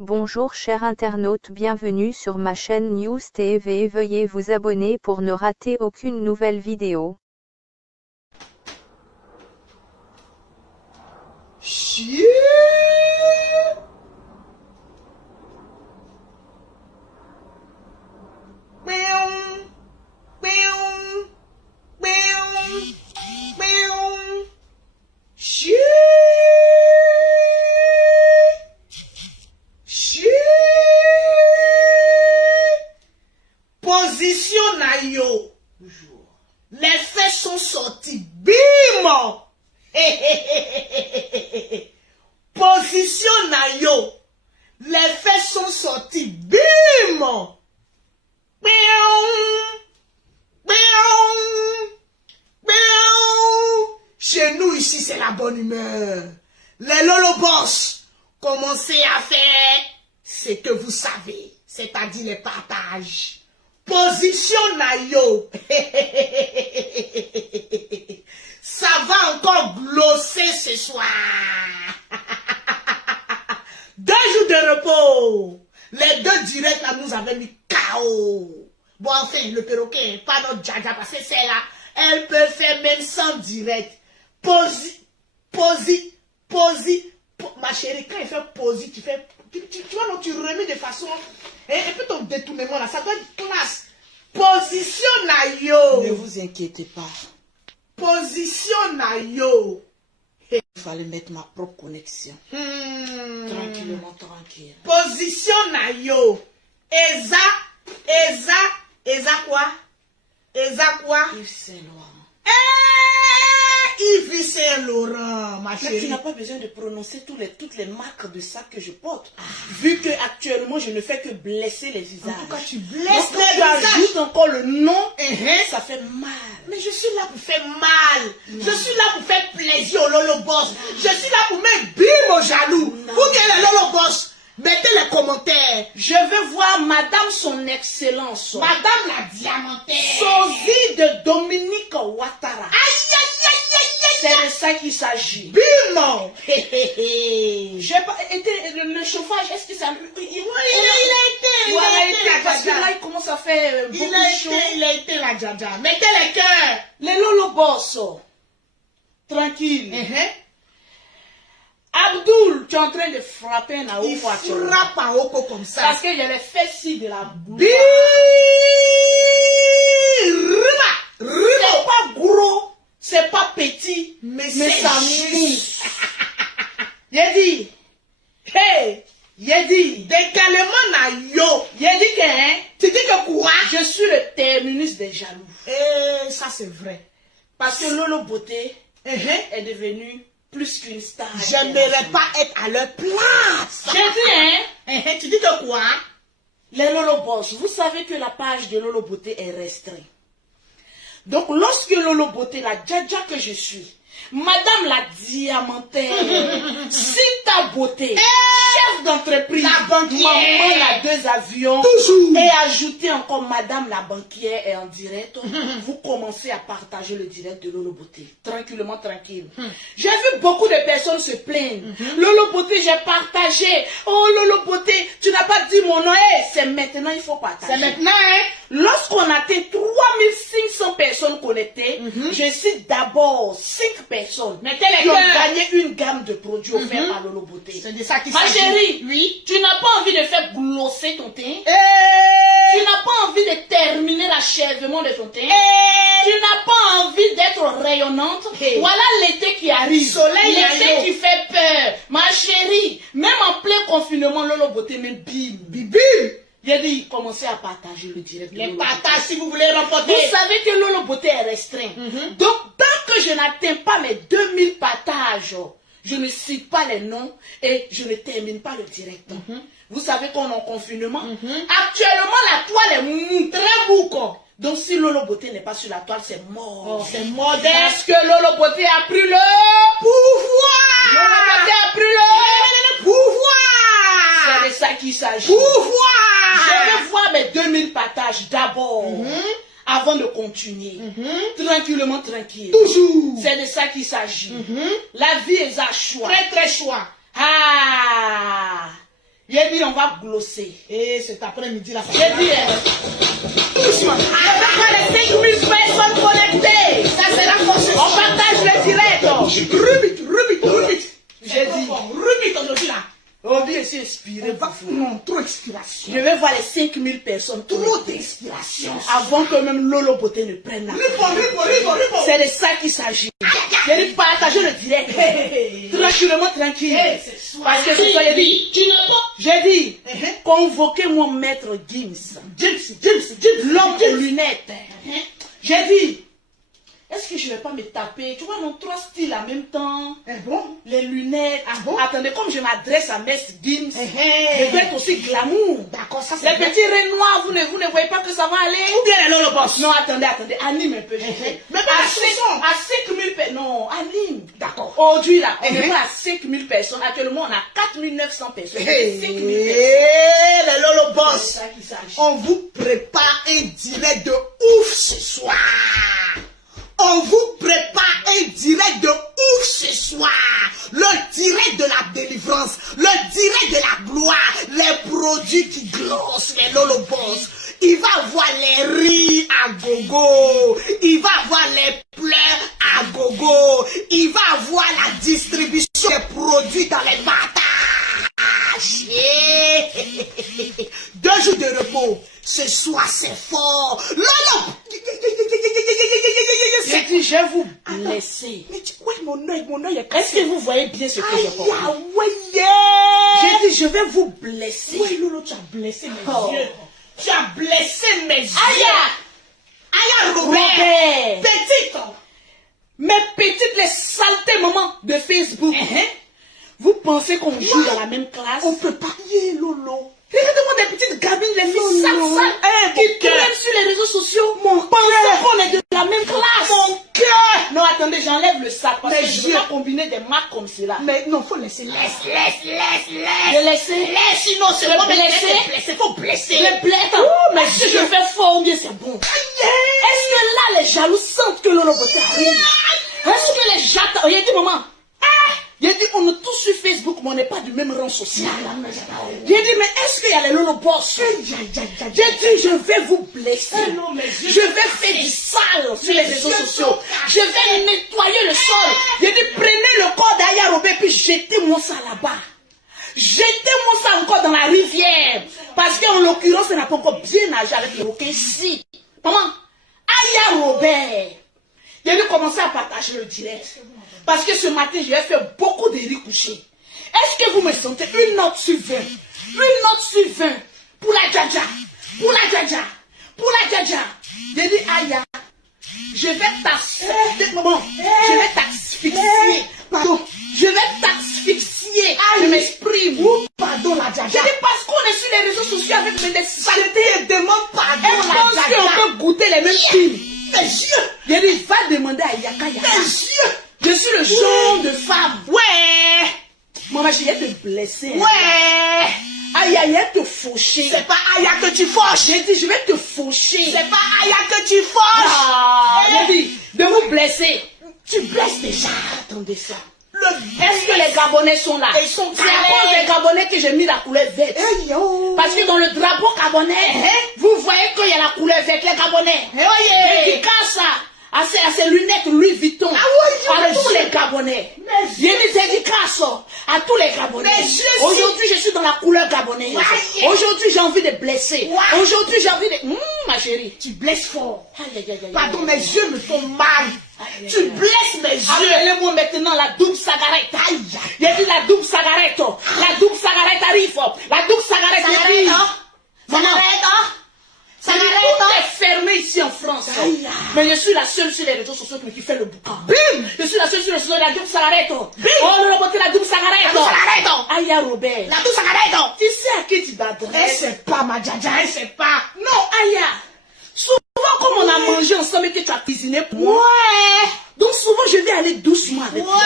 Bonjour chers internautes, bienvenue sur ma chaîne News TV. Veuillez vous abonner pour ne rater aucune nouvelle vidéo. Position na yo. Les faits sont sortis. Bim! Position na yo. Les faits sont sortis. Bim! Chez nous ici, c'est la bonne humeur. Les lolobos, commencez à faire ce que vous savez, c'est-à-dire les partages. Position na yo. Ça va encore glosser ce soir. 2 jours de repos. Les 2 directs là nous avaient mis KO. Bon enfin le perroquet, pas notre Djaja parce que c'est là, elle peut faire même 100 directs. Ma chérie, quand il fait posi, tu fais, tu vois, non, tu remets de façon, et puis ton détournement là, ça doit être classe. Position na yo. Ne vous inquiétez pas. Position na yo. Il fallait mettre ma propre connexion. Tranquillement, tranquille. Position na yo. Eza quoi? Eza quoi? Yves Saint-Laurent. Yves Saint-Laurent, ma chérie. Mais tu n'as pas besoin de prononcer toutes les marques de ça que je porte. Vu que actuellement je ne fais que blesser les visages. En tout cas, tu blesses les les visages. Tu ajoutes encore le nom, ça fait mal. Mais je suis là pour faire mal. Je suis là pour faire plaisir aux lolobos. Je suis là pour mettre bim aux jaloux. Vous bien les lolobos. Mettez les commentaires. Je veux voir Madame son Excellence. Madame la diamantaire. Sosie de Dominique Ouattara. Aïe. C'est de ça qu'il s'agit. Bim. J'ai pas été le chauffage. Est-ce que ça il a été parce que là il commence à faire beaucoup chaud. Il a été la Djaja. Mettez les cœurs. Les lolobos. Tranquille. Abdul, tu es en train de frapper un haut. Il frappe en haut comme ça. Parce qu'il y a les fesses de la boue. C'est pas gros, c'est pas petit, mais ça mise. Yedi, hey, Yedi, décalement na yo. Yedi que hein? Tu dis que quoi? Je suis le terminus des jaloux. Et ça c'est vrai. Parce que Lolo Beauté est devenue plus qu'une star. J'aimerais pas être à leur place. J'ai dit, hein? Tu dis que quoi? Les Lolobos, vous savez que la page de Lolo Beauté est restreinte. Donc, lorsque Lolo Beauté, la Djaja que je suis, Madame la diamantaire, si ta beauté, chef d'entreprise, la banquière, maman la 2 avions, toujours, et ajouter encore Madame la banquière est en direct, vous commencez à partager le direct de Lolo Beauté. Tranquillement, tranquille. J'ai vu beaucoup de personnes se plaindre. Lolo Beauté, j'ai partagé. Oh Lolo Beauté, tu n'as pas dit mon nom. C'est maintenant, il faut partager. C'est maintenant, hein? Lorsqu'on atteint 3500 personnes connectées, je cite d'abord 5 personnes qui ont gagné une gamme de produits offerts par Lolo Beauté. C'est de ça qui Ma s'agit. chérie, oui. Tu n'as pas envie de faire glosser ton teint. Tu n'as pas envie de terminer l'achèvement de ton teint. Tu n'as pas envie d'être rayonnante. Voilà l'été qui arrive. Soleil, l'été qui fait peur. Ma chérie, même en plein confinement, Lolo Beauté, même bim. Bim. J'ai dit, commencez à partager le direct. Les partages si vous voulez remporter. Vous savez que Lolo Beauté est restreint. Donc, tant que je n'atteins pas mes 2000 partages, je ne cite pas les noms et je ne termine pas le direct. Vous savez qu'on est en confinement. Actuellement, la toile est mou, très mou. Donc, si Lolo Beauté n'est pas sur la toile, c'est mort. Oh, c'est modeste. Parce que Lolo Beauté a pris le pouvoir. Lolo Beauté a pris le pouvoir. C'est de ça qu'il s'agit. Pouvoir. Je vais voir mes 2000 partages d'abord. Avant de continuer. Tranquillement, tranquille. Toujours. C'est de ça qu'il s'agit. La vie est à choix. Très, très choix. Ah! J'ai dit, on va glosser. Et cet après-midi, là, ça J'ai dit, doucement. les 5000 personnes connectées. Ça, c'est la force. On partage le direct. Rubit. J'ai dit. Rubit aujourd'hui, là. Aujourd'hui, je suis inspiré. Non, trop d'inspiration. Je vais voir les 5000 personnes. Trop d'inspiration. Avant que même Lolo Beauté ne prenne la Ripo. C'est de ça qu'il s'agit. J'ai dit partager le direct. Tranquillement, tranquille. Parce que c'est ça, j'ai dit. Tu n'as pas. J'ai dit, convoquez-moi maître Gims. L'homme aux lunettes. J'ai dit, est-ce que je ne vais pas me taper? Tu vois, nos trois styles en même temps. Bon. Les lunettes. Ah bon? Attendez, comme je m'adresse à Maître Gims, je vais être aussi glamour. D'accord, ça c'est Les petits raies noirs, vous ne voyez pas que ça va aller? Ou bien les Lolo Boss. Non, attendez, anime un peu. Mais à 5000 personnes. Non, anime. D'accord. Aujourd'hui, là, on est pas à 5000 personnes. Actuellement, on a 4900 personnes. 5000 personnes. Les Lolo C'est Boss. ça qu'il s'agit. On vous prépare un direct de ouf ce soir. On vous prépare un direct de ouf ce soir. Le direct de la délivrance. Le direct de la gloire. Les produits qui glossent, les Lolo Boss. Il va voir les rires à gogo. Il va voir les pleurs à gogo. Il va voir la distribution des produits dans les partages. 2 jours de repos. Ce soir, c'est fort. Lolo. J'ai dit, je vais vous blesser. Mais ouais, mon œil est Est-ce que vous voyez bien ce que je aïe, porte? ouais, J'ai dit, je vais vous blesser. ouais, Lolo, tu as blessé mes Oh. yeux. Tu as blessé mes yeux. Aïe, Robert. Robert. Petite. Mes petites, les saletés moments de Facebook. Vous pensez qu'on joue dans la même classe? On peut pas y aller, Lolo. Regardez-moi des petites gamines, les filles sales, qui traînent sur les réseaux sociaux. Mon Pensez qu'on est de la même classe. Mon cœur. Non, attendez, j'enlève le sac parce Mais que je ne veux pas combiner des marques comme cela. Mais non, faut laisser. Laisse. Je laisser. Sinon, c'est Le pas blesser. blessé. Faut blesser. Les plaies. Mais si je fais fort ou bien c'est bon. Est-ce que là, les jaloux sentent que Lolo Beauté arrive? Est-ce que les jaloux... Il a dit, maman, il a dit, on est tous sur Facebook, mais on n'est pas du même rang social. J'ai dit, mais est-ce qu'il y a les Lolo Boss? J'ai dit, je vais vous blesser. Je vais faire du sale sur les réseaux sociaux. Je vais nettoyer le sol. J'ai dit, prenez le corps d'Aya Robert, puis jetez-moi ça là-bas. Jetez-moi ça encore dans la rivière. Parce qu'en l'occurrence, elle n'a pas encore bien nagé avec le requin ici. Maman, Aya Robert. J'ai dû commencer à partager le direct. Parce que ce matin, je vais faire beaucoup de riz couchés. Est-ce que vous me sentez une note sur 20? Une note sur 20 pour la Djadja. Pour la Djadja. Pour la Djadja. J'ai dit, Aya, je vais t'asphyxier. Maman, je vais t'asphyxier. Pardon. Je vais t'asphyxier. Je m'exprime. Pardon, la Djadja. J'ai dit parce qu'on est sur les réseaux sociaux avec des saletés. Je te demande pardon, Elle la pense qu'on Djadja. peut goûter les mêmes films. Mes yeux. J'ai dit, va demander à Yaka Yaka. Mes yeux. Je suis le genre de femme. Ouais. Maman, je vais te blesser. Ouais. Aïe, aïe, aïe, te faucher. C'est pas Aya que tu fauches. J'ai dit, je vais te faucher. C'est pas Aya que tu fauches. J'ai dit, de vous blesser. Tu blesses déjà. Attendez ça. Le... Est-ce que les Gabonais sont là? Ils sont C'est à cause des Gabonais que j'ai mis la couleur verte. Hey, yo. Parce que dans le drapeau gabonais, vous voyez qu'il y a la couleur verte, les Gabonais. Hey, Et qui casse ça à ces lunettes Louis Vuitton. Ah ouais, à tous les Gabonais. J'ai mis dédicace à tous les Gabonais. Aujourd'hui, je suis dans la couleur gabonaise. Ouais. Aujourd'hui, j'ai envie de blesser. Ouais. Aujourd'hui, j'ai envie de... ma chérie. Tu blesses fort. Aïe, aïe, aïe, aïe, Pardon, aïe. mes yeux me font mal. Tu blesses mes yeux. Appelez-moi maintenant la double sagarette. J'ai dit la double sagarette. La double sagarette arrive. La double sagarette arrive. Maman, tout est fermé ici en France. Mais je suis la seule sur les réseaux sociaux qui fait le boucan. Bim. Je suis la seule sur les réseaux sociaux, la double sagarette. Oh, le robot, la double sagarette. Aïe, Robert. La douce sagarette. Tu sais à qui tu Elle t'adresses? sait pas, ma Djadja, elle sait pas. Non, Aya. Souvent, comme on a mangé ensemble et que tu as cuisiné pour moi. Ouais. Donc souvent, je vais aller doucement avec toi.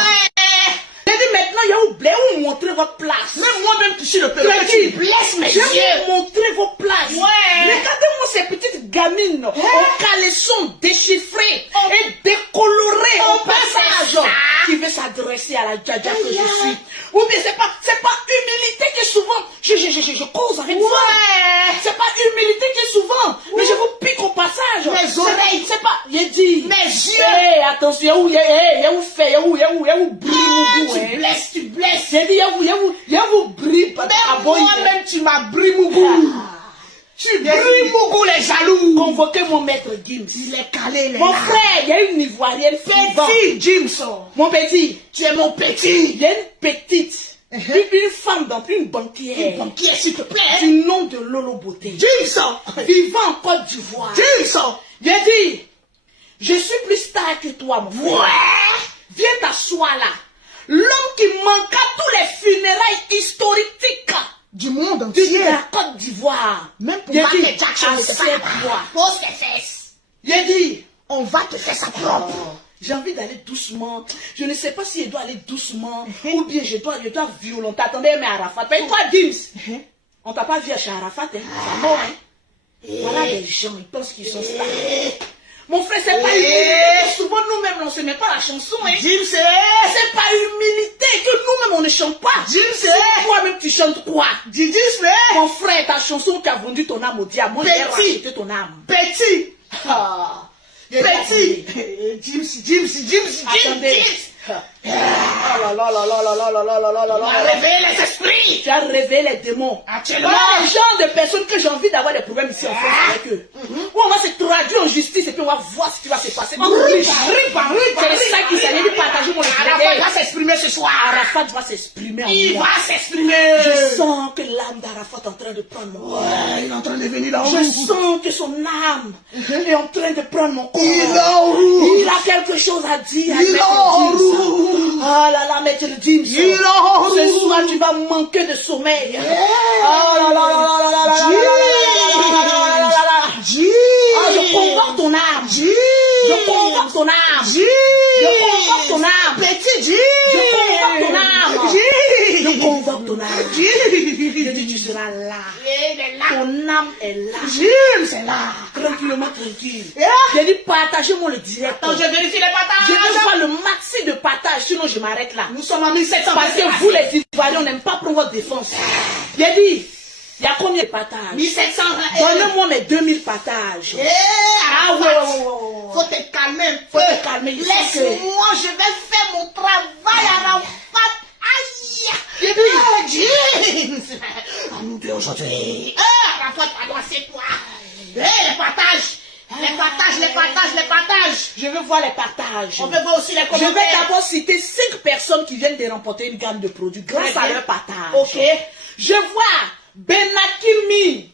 J'ai dit maintenant, il y a oublié où montrer votre place. Même moi-même, tu suis le peuple. Tranquille. Tu blesses mes Je vais yeux. vous montrer vos places. Ouais. Regardez-moi ces petites gamines au caleçon déchiffré et décoloré au passage qui veut s'adresser à la Djadja que je suis. Ou bien c'est pas humilité que souvent je je cause avec vous. C'est pas humilité qui est souvent. Mais je vous pique au passage. Mes oreilles. C'est pas, j'ai dit. Mes yeux. Hey, attention, y'a où fait, y'a où brille. Tu blesses. J'ai dit, y'a où brille. Moi-même, tu m'as brille, Mougou. Tu brilles, Mougou, les jaloux. Convoquez mon maître Gims. Il est calé, les Mon frère, il y a une Ivoirienne petit Gims. Mon petit. Tu es mon petit. Il y a une petite. Une femme dans une banquière. Une banquière, s'il te plaît. Du nom de Lolo Beauté. Gims. Vivant en Côte d'Ivoire. Gims. J'ai dit, je suis plus star que toi, mon frère. Ouais. Viens t'asseoir là. L'homme qui manque à tous les funérailles historiques du monde de entier. la Côte d'Ivoire. Même pour Michael Jackson, c'est pas toi. Pose tes fesses. J'ai dit, on va te faire ça propre. J'ai envie d'aller doucement. Je ne sais pas si je dois aller doucement ou bien je dois violenter. Attendez, mais Arafat, paye-toi Gims. On t'a pas vu chez Arafat, hein? C'est mort, hein? Voilà des gens, ils pensent qu'ils sont stars. Mon frère, c'est pas humilité. Souvent, nous-mêmes, on ne se met pas la chanson, hein? Gims, c'est pas humilité que nous-mêmes, on ne chante pas. Gims, toi-même, tu chantes quoi? Gims, mon frère, ta chanson qui a vendu ton âme au diable. Moi, j'ai racheté ton âme. Petit. Petit. Gims. Attendez. Oh là là là là là là là là là là là là. Tu as réveillé les esprits. Tu as réveillé les démons. Actuellement. Voilà le genre de personnes que j'ai envie d'avoir des problèmes ici en France avec eux. Où on va se traduire en justice et puis on va voir ce qui va se passer. C'est ça qui s'est dit partager mon expérience. Arafat va s'exprimer ce soir. Arafat va s'exprimer. Il va s'exprimer. Je sens que l'âme d'Arafat est en train de prendre mon corps. Ouais, il est en train de venir là-haut. Je sens que son âme est en train de prendre mon corps. Il a quelque chose à dire. Ah là là, maître Gims. Ce soir, tu vas manquer de sommeil. Oh là là là là là là là là. Je convoque ton âme. Je convoque ton âme. Je convoque ton âme. Petit Gims. Je convoque ton âme. Je convoque ton âme. Je dis, tu seras là. Ton âme est là. Gims est là. Tranquillement, tranquille. J'ai dit, partagez-moi le direct. Attends, je vérifie les partages. Je veux voir le maxi de partage, sinon je m'arrête là. Nous sommes à 1700. Parce que vous, les Ivoiriens, on n'aime pas prendre votre défense. J'ai dit, il y a combien de partages? 1700. Donnez-moi mes 2000 partages. Ah ouais. Faut te calmer. Faut te calmer. Laisse-moi, je vais faire mon travail à la fête. Aïe. Gims. À nous deux aujourd'hui. À la fête, c'est toi. Les partages. Les partages. Je veux voir les partages. On veut voir aussi les commentaires. Je vais d'abord citer 5 personnes qui viennent de remporter une gamme de produits grâce à leur partage. Ok. Je vois Benakimi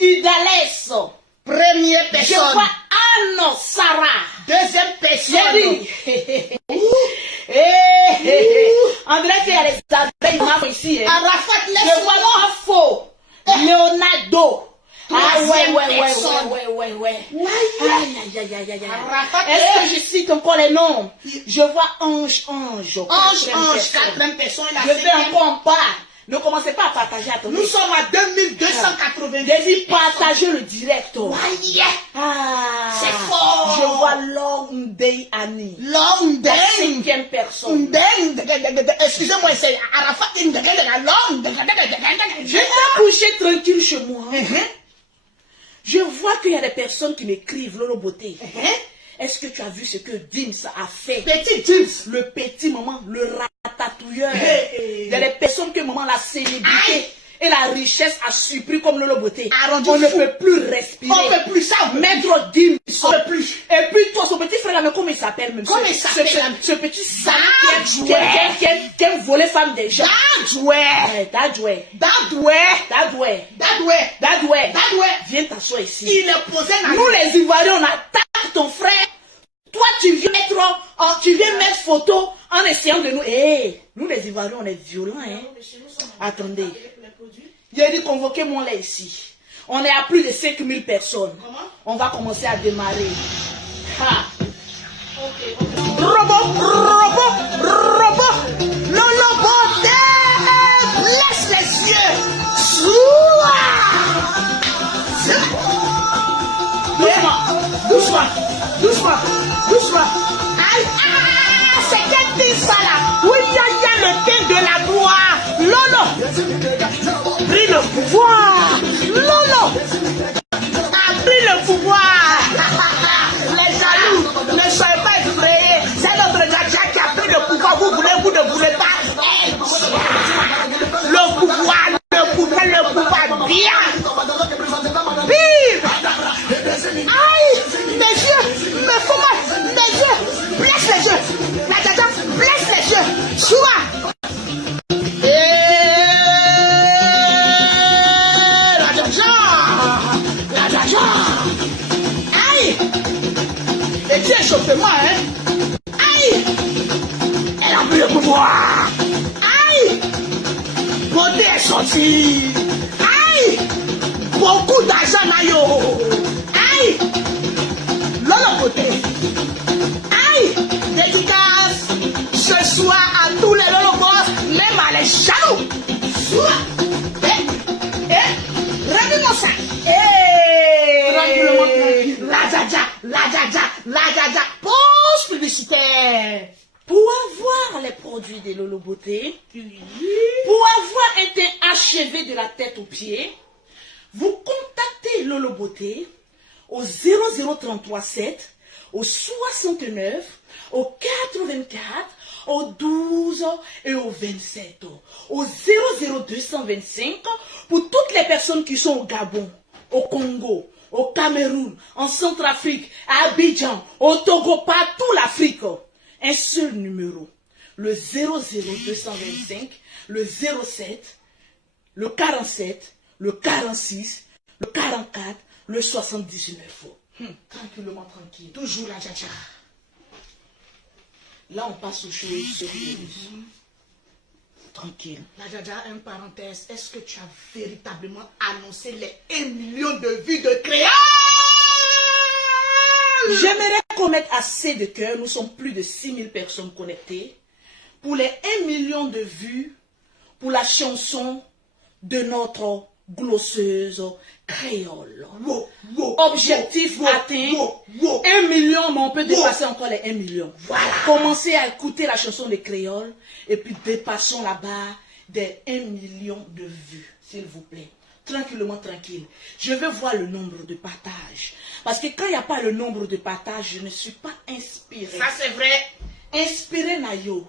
Idales. Première personne. Je vois Anno Sarah. Deuxième personne. André, il y a les abeilles ici. Arafat, je vois Faux. Leonardo. Ah ouais. Est-ce que je cite encore les noms? Je vois Ange. Ange, quatrième personne. Je vais encore en part. Ne commencez pas à partager, attendez. Nous sommes à 2290. J'ai dit partager le direct. C'est fort. Je vois Longday Annie. Longday. La 5e personne. Excusez-moi, c'est Arafat. Je vais coucher tranquille chez moi. Je vois qu'il y a des personnes qui m'écrivent, Lolo Beauté. Est-ce que tu as vu ce que Gims a fait? Petit Gims. Le petit maman, le ratatouilleur. Il y a des personnes que maman, la célébrité et la richesse a surpris comme Lolo Beauté. On ne peut plus respirer. On ne peut plus ça. Maître Gims. On ne peut plus. Et puis toi, son petit frère là, mais comment il s'appelle même? Comment il s'appelle? Ce petit sale qui aime voler femme des gens. Dadoué. Viens t'asseoir ici. Il est posé là. Nous les Ivoiriens, on attaque ton frère. Toi, tu viens mettre photo en essayant de nous. Nous les Ivoiriens, on est violents. Attendez. Il a dit convoquez-moi là ici. On est à plus de 5000 personnes. On va commencer à démarrer. Robot. Lolo Beauté. Laisse les yeux. Doucement. Aïe, c'est quel thé ça là? Oui, il y a le thé de la gloire. Lolo. Brille. sorti. Aïe! Beaucoup d'argent, Nayo. Aïe! Lolo côté. Aïe! Dédicace ce soir à tous les Lolo boss, même à les jaloux. Rendez-moi ça. La jaja, pause publicitaire. Pour avoir les produits de Lolo Beauté, pour avoir un teint achevé de la tête aux pieds, vous contactez Lolo Beauté au 00337, au 69, au 84, au 12 et au 27, au 00225 pour toutes les personnes qui sont au Gabon, au Congo, au Cameroun, en Centrafrique, à Abidjan, au Togo, partout l'Afrique. Un seul numéro, le 00225, le 07, le 47, le 46, le 44, le 79. Tranquillement, tranquille. Toujours la jaja. Là, on passe aux choses sérieuses. Tranquille. La jaja, une parenthèse. Est-ce que tu as véritablement annoncé les 1 million de vues de créole? J'aimerais qu'on mette assez de cœur. Nous sommes plus de 6000 personnes connectées. Pour les 1 million de vues, pour la chanson de notre glosseuse créole. Objectif atteint. 1 million, mais on peut dépasser encore les 1 million. Voilà. Commencez à écouter la chanson des créoles et puis dépassons là-bas des 1 million de vues, s'il vous plaît. Tranquillement, tranquille. Je veux voir le nombre de partages. Parce que quand il n'y a pas le nombre de partages, je ne suis pas inspirée. Ça, c'est vrai. Inspiré Nayo.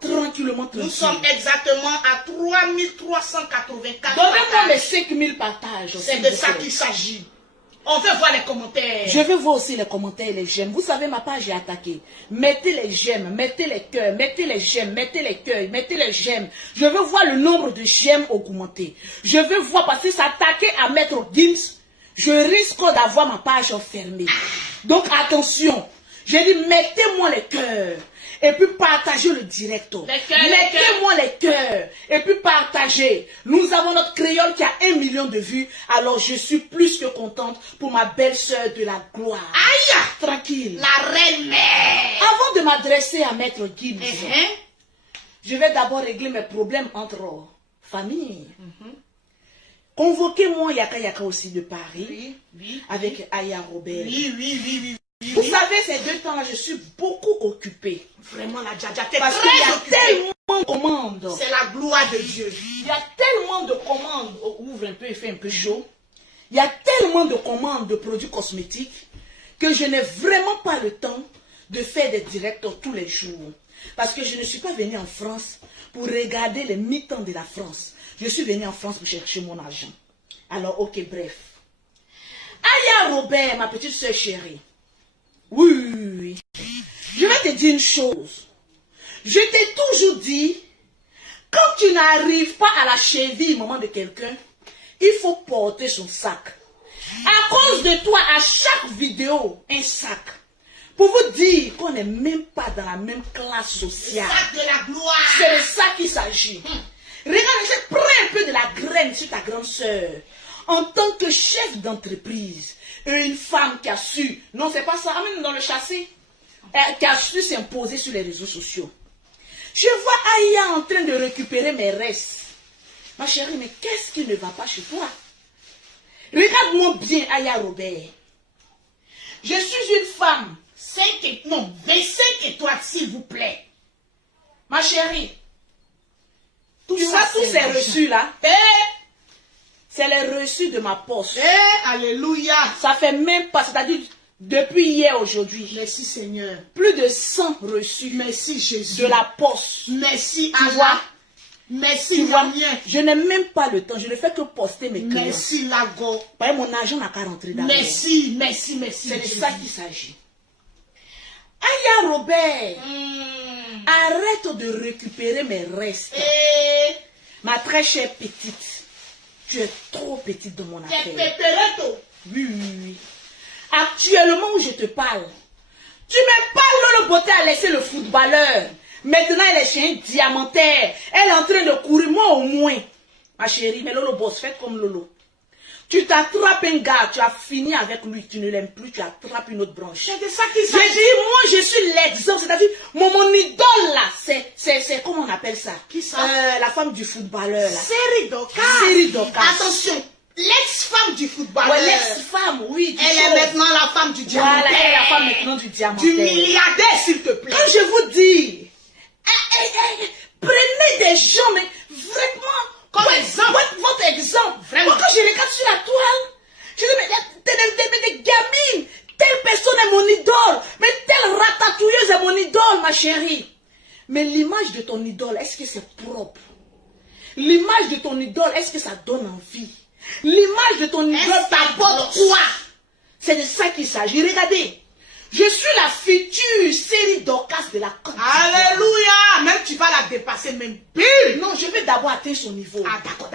Tranquillement, tranquille. Nous sommes exactement à 3384. Donnez-moi mes 5000 partages. C'est de ça qu'il s'agit. On veut voir les commentaires. Je veux voir aussi les commentaires et les j'aime. Vous savez, ma page est attaquée. Mettez les j'aime, mettez les cœurs, mettez les j'aime, mettez les cœurs, mettez les j'aime. Je veux voir le nombre de j'aime augmenter. Je veux voir, parce que s'attaquer à Maître Gims, je risque d'avoir ma page fermée. Donc attention, j'ai dit mettez-moi les cœurs. Et puis partagez le direct. Mettez-moi les cœurs. Et puis partagez. Nous avons notre créole qui a 1 million de vues. Alors je suis plus que contente pour ma belle-sœur de la gloire. Aïe! Tranquille. La reine mère. Avant de m'adresser à Maître Gims, je vais d'abord régler mes problèmes entre familles. Convoquez-moi Yaka Yaka aussi de Paris. Avec Aya Robert. Oui. Vous savez, ces 2 temps-là, je suis beaucoup occupée. Vraiment, la jaja, t'es Parce qu'il y a occupée. tellement de commandes. C'est la gloire de Dieu. Il y a tellement de commandes. Oh, ouvre un peu, il fait un peu chaud. Il y a tellement de commandes de produits cosmétiques que je n'ai vraiment pas le temps de faire des directs tous les jours. Parce que je ne suis pas venue en France pour regarder les mi-temps de la France. Je suis venue en France pour chercher mon argent. Alors, ok, bref. Aya Robert, ma petite soeur chérie. Oui. Je vais te dire une chose. Je t'ai toujours dit, quand tu n'arrives pas à la cheville, maman de quelqu'un, il faut porter son sac. À cause de toi, à chaque vidéo, un sac. Pour vous dire qu'on n'est même pas dans la même classe sociale. Sac de la gloire. C'est de ça qu'il s'agit. Regarde, je prends un peu de la graine sur ta grande sœur. En tant que chef d'entreprise, et une femme qui a su, non c'est pas ça, amène dans le châssis, qui a su s'imposer sur les réseaux sociaux. Je vois Aya en train de récupérer mes restes. Ma chérie, mais qu'est-ce qui ne va pas chez toi? Regarde-moi bien Aya Robert. Je suis une femme. 25 étoiles, s'il vous plaît. Ma chérie, tu ça, vois tous c'est ces l'argent. reçus là? C'est les reçus de ma poste. Alléluia. Ça fait même pas, c'est-à-dire depuis hier aujourd'hui. Merci Seigneur. Plus de 100 reçus. Merci Jésus. De la poste. Merci Tu Allah. vois? Merci Tu vois, Damien. je n'ai même pas le temps. Je ne fais que poster mes clients. Merci Lago. Parce que mon argent n'a qu'à rentrer d'abord. Merci. C'est de Jésus. ça qu'il s'agit. Aya Robert, arrête de récupérer mes restes. Ma très chère petite, tu es trop petite dans mon affaire. Oui. Actuellement où je te parle, tu me parles, le beauté a laissé le footballeur. Maintenant, elle est chez un diamantaire. Elle est en train de courir, moi au moins. Ma chérie, mais Lolo Boss, faites comme Lolo. Tu t'attrapes un gars, tu as fini avec lui, tu ne l'aimes plus, tu attrapes une autre branche. C'est de ça qu'il J'ai s'agit. dit, moi je suis l'exemple, c'est-à-dire, mon idole là, c'est, comment on appelle ça? Qui ça? La femme du footballeur là. Seri Dokas. Seri Dokas. Attention, l'ex-femme du footballeur. Ouais, l'ex-femme, oui. Elle est maintenant la femme du diamantaire. Voilà, elle est la femme maintenant du diamantaire. Du milliardaire, s'il te plaît. Quand je vous dis, prenez des gens, mais vraiment, comme exemple. Votre exemple. Vraiment. Moi, quand je regarde sur la toile, je dis, mais des gamines, telle personne est mon idole, mais telle ratatouilleuse est mon idole, ma chérie. Mais l'image de ton idole, est-ce que c'est propre? L'image de ton idole, est-ce que ça donne envie? L'image de ton idole t'apporte quoi? C'est de ça qu'il s'agit. Regardez. Je suis la future Seri Dokas de la Côte d'Ivoire. Alléluia. Même tu vas la dépasser, même pile. Non, je vais d'abord atteindre son niveau. Ah, d'accord.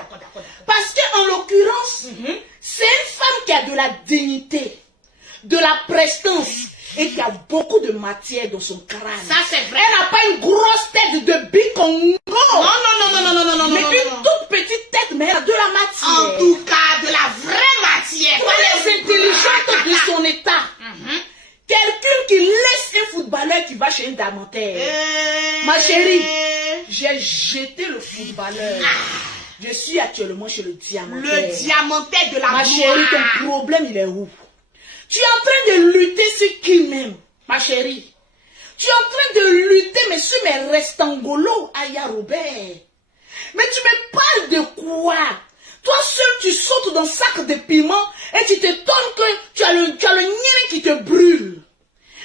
Parce qu'en l'occurrence, c'est une femme qui a de la dignité, de la prestance et qui a beaucoup de matière dans son crâne. Ça, c'est vrai. Elle n'a pas une grosse tête de bicongo. Non. Mais une toute petite tête, mais elle a de la matière. En tout cas, de la vraie matière. Elle est intelligente de son état. Quelqu'un qui laisse un footballeur qui va chez un diamantaire. Ma chérie, j'ai jeté le footballeur. Je suis actuellement chez le diamantaire. Le diamantaire de la Ma gloire. chérie, ton problème, il est où? Tu es en train de lutter sur qui même, ma chérie? Tu es en train de lutter, mais sur mes restangolo, Aya Robert. Mais tu me parles de quoi? Toi seul, tu sautes dans le sac de piment et tu t'étonnes que tu as le niais qui te brûle.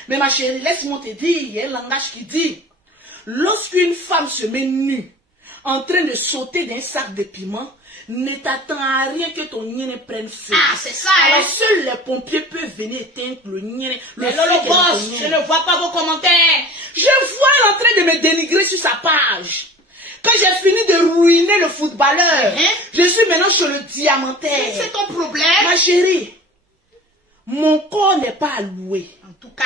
Mais ma chérie, laisse-moi te dire, il y a un langage qui dit, lorsqu'une femme se met nue, en train de sauter d'un sac de piment, ne t'attends à rien que ton niais prenne feu. Ah, c'est ça, hein? Alors seuls les pompiers peuvent venir éteindre le niais. Mais Lolo Boss, je ne vois pas vos commentaires. Je vois en train de me dénigrer sur sa page. Quand j'ai fini de ruiner le footballeur, je suis maintenant sur le diamantaire. C'est ton problème. Ma chérie, mon corps n'est pas alloué. En tout cas,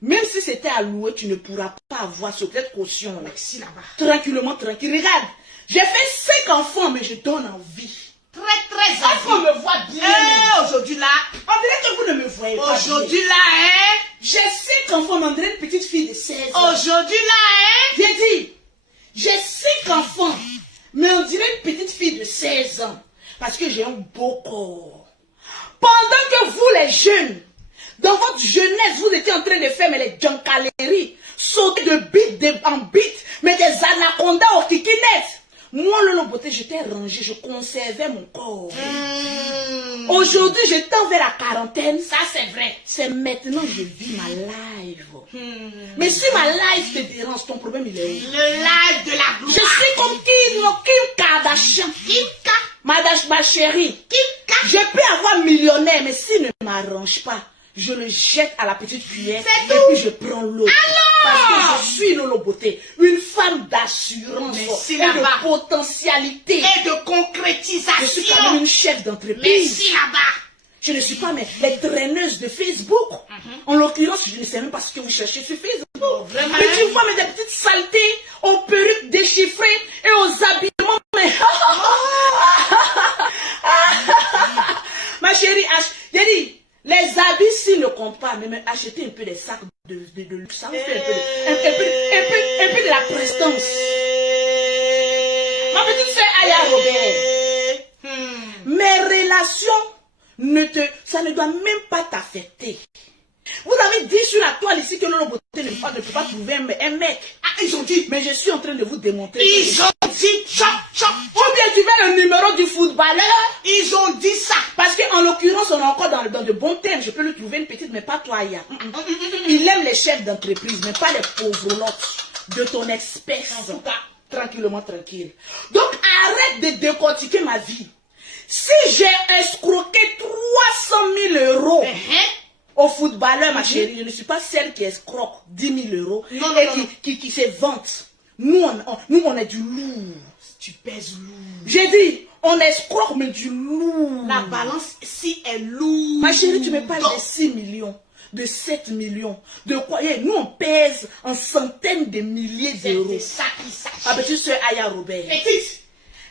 même si c'était alloué, tu ne pourras pas avoir cette caution. merci là-bas. Tranquillement, tranquille. Regarde, j'ai fait 5 enfants, mais je donne envie. Très Est-ce qu'on me voit bien? Aujourd'hui là, On dirait que vous ne me voyez pas. aujourd'hui là, J'ai 5 enfants, mais on dirait une petite fille de 16 ans. Aujourd'hui là, J'ai dit, j'ai 5 enfants, mais on dirait une petite fille de 16 ans. Parce que j'ai un beau corps. Pendant que vous, les jeunes, dans votre jeunesse, vous étiez en train de faire mais les jancaleries, sauter de bite en bite, mais des anacondas aux kikinettes. Moi, Lolo Beauté, j'étais rangé, je conservais mon corps. Aujourd'hui, je tends vers la quarantaine. ça c'est vrai. C'est maintenant que je vis ma life. Mais si ma life te dérange, ton problème, il est où? Le live de la Je gloire. suis comme Kim Kardashian. Ma chérie. Je peux avoir millionnaire, mais s'il ne m'arrange pas, je le jette à la petite cuillère et puis je prends l'autre. Parce que je suis Lolo Beauté, une femme d'assurance Merci et là-bas. de potentialité. Et de Je suis concrétisation. quand même une chef d'entreprise. Merci là-bas. Je ne suis pas mais les traîneuses de Facebook. En l'occurrence, je ne sais même pas ce que vous cherchez sur Facebook. Vraiment. Mais tu vois, mais des petites saletés aux perruques déchiffrées et aux habillements. Mais... Ma chérie, j'ai dit, les habits, s'ils ne comptent pas, mais achetez un peu des sacs de luxe. Ça vous fait un peu de la prestance. Ma petite soeur Aya Robert, mes relations, ça ne doit même pas t'affecter. Vous avez dit sur la toile ici que Lolo Beauté ne peut pas trouver un mec. Ah, ils ont dit. Mais je suis en train de vous démontrer. Ils ont dit. Chop. Ou bien tu veux le numéro du footballeur. Ils ont dit ça. Parce qu'en l'occurrence, on est encore dans de bons termes. Je peux lui trouver une petite, mais pas toi, Aya. Il aime les chefs d'entreprise, mais pas les pauvres lots de ton espèce. En tout cas, tranquillement, tranquille. Donc, arrête de décortiquer ma vie. Si j'ai escroqué 300 000 euros au footballeur, ma chérie, je ne suis pas celle qui escroque 10 000 euros et qui se vante. Nous, on est du lourd. tu pèses lourd. J'ai dit, on escroque, mais du lourd. La balance ici est lourde. Ma chérie, tu me parles de 6 millions, de 7 millions, de quoi? Nous, on pèse en centaines de milliers d'euros. C'est ça qui s'achète. Ah, ben tu sais, Aya Robert. Petite,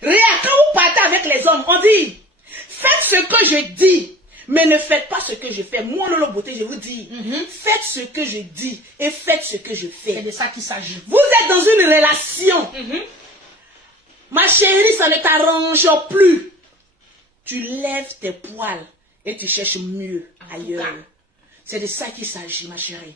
Regarde, quand vous partez avec les hommes, on dit, faites ce que je dis, mais ne faites pas ce que je fais. Moi, Lolo Beauté, je vous dis, faites ce que je dis et faites ce que je fais. C'est de ça qu'il s'agit. Vous êtes dans une relation. Ma chérie, ça ne t'arrange plus. Tu lèves tes poils et tu cherches mieux ailleurs. C'est de ça qu'il s'agit, ma chérie.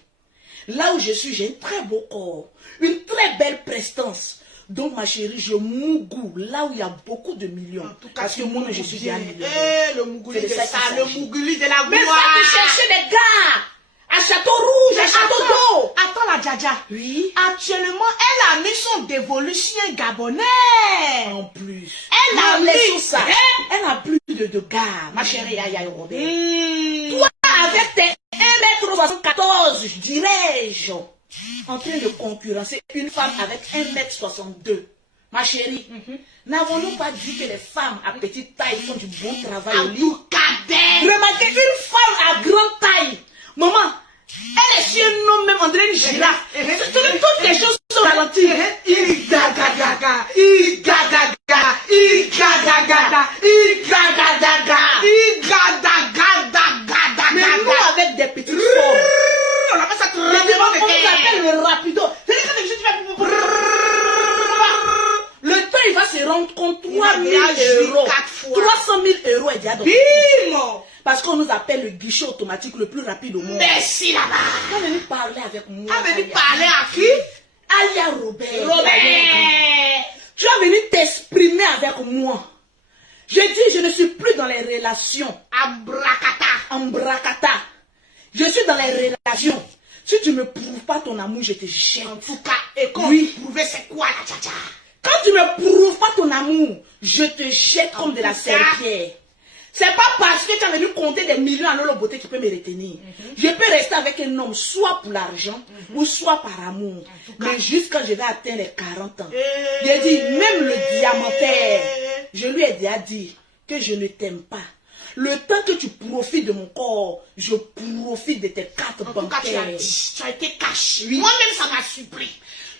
Là où je suis, j'ai un très beau corps, une très belle prestance. Donc, ma chérie, je mougou là où il y a beaucoup de millions. En tout cas, parce que moi, je suis bien millionnaire. Le mougouli de ça, le mougouli de la gloire. Mais ça, tu cherchais des gars à Château Rouge, à Château d'Eau. Attends, la Djadja. Oui. Actuellement, elle a mis son dévolu chien gabonais. En plus. Elle a mis ça. Elle n'a plus de gars, ma chérie Aya Robert. Toi, avec tes 1m74, dirais-je, en train de concurrencer une femme avec 1m62. Ma chérie, n'avons-nous pas dit que les femmes à petite taille font du bon travail au lit? Remarquez, une femme à grande taille, maman, elle est sur un homme même, on dirait une girafe. Toutes les choses sont ralenties. Mais nous, avec des petites formes, on appelle ça le rapido. Le temps, il va se rendre compte 3 000 euros. 300 000 euros est déjà dans parce qu'on nous appelle le guichet automatique le plus rapide au monde. Merci là-bas. Tu vas venir parler avec moi. Tu vas venir parler à qui? Aya Robert. Tu vas venir t'exprimer avec moi. Je dis, je ne suis plus dans les relations. Ambrakata. Je suis dans les relations. Si tu ne me prouves pas ton amour, je te jette. En tout cas, et quand prouver, c'est quoi la tcha-tcha? Quand tu ne me prouves pas ton amour, je te jette comme de la serpillère. C'est pas parce que tu as venu compter des millions à Lolo Beauté qui peut me retenir. Je peux rester avec un homme soit pour l'argent ou soit par amour. Mais juste quand je vais atteindre les 40 ans, j'ai dit, même le diamantaire, je lui ai déjà dit que je ne t'aime pas. Le temps que tu profites de mon corps, je profite de tes cartes bancaires. En tout cas, tu as été caché. Oui. Moi-même, ça m'a surpris.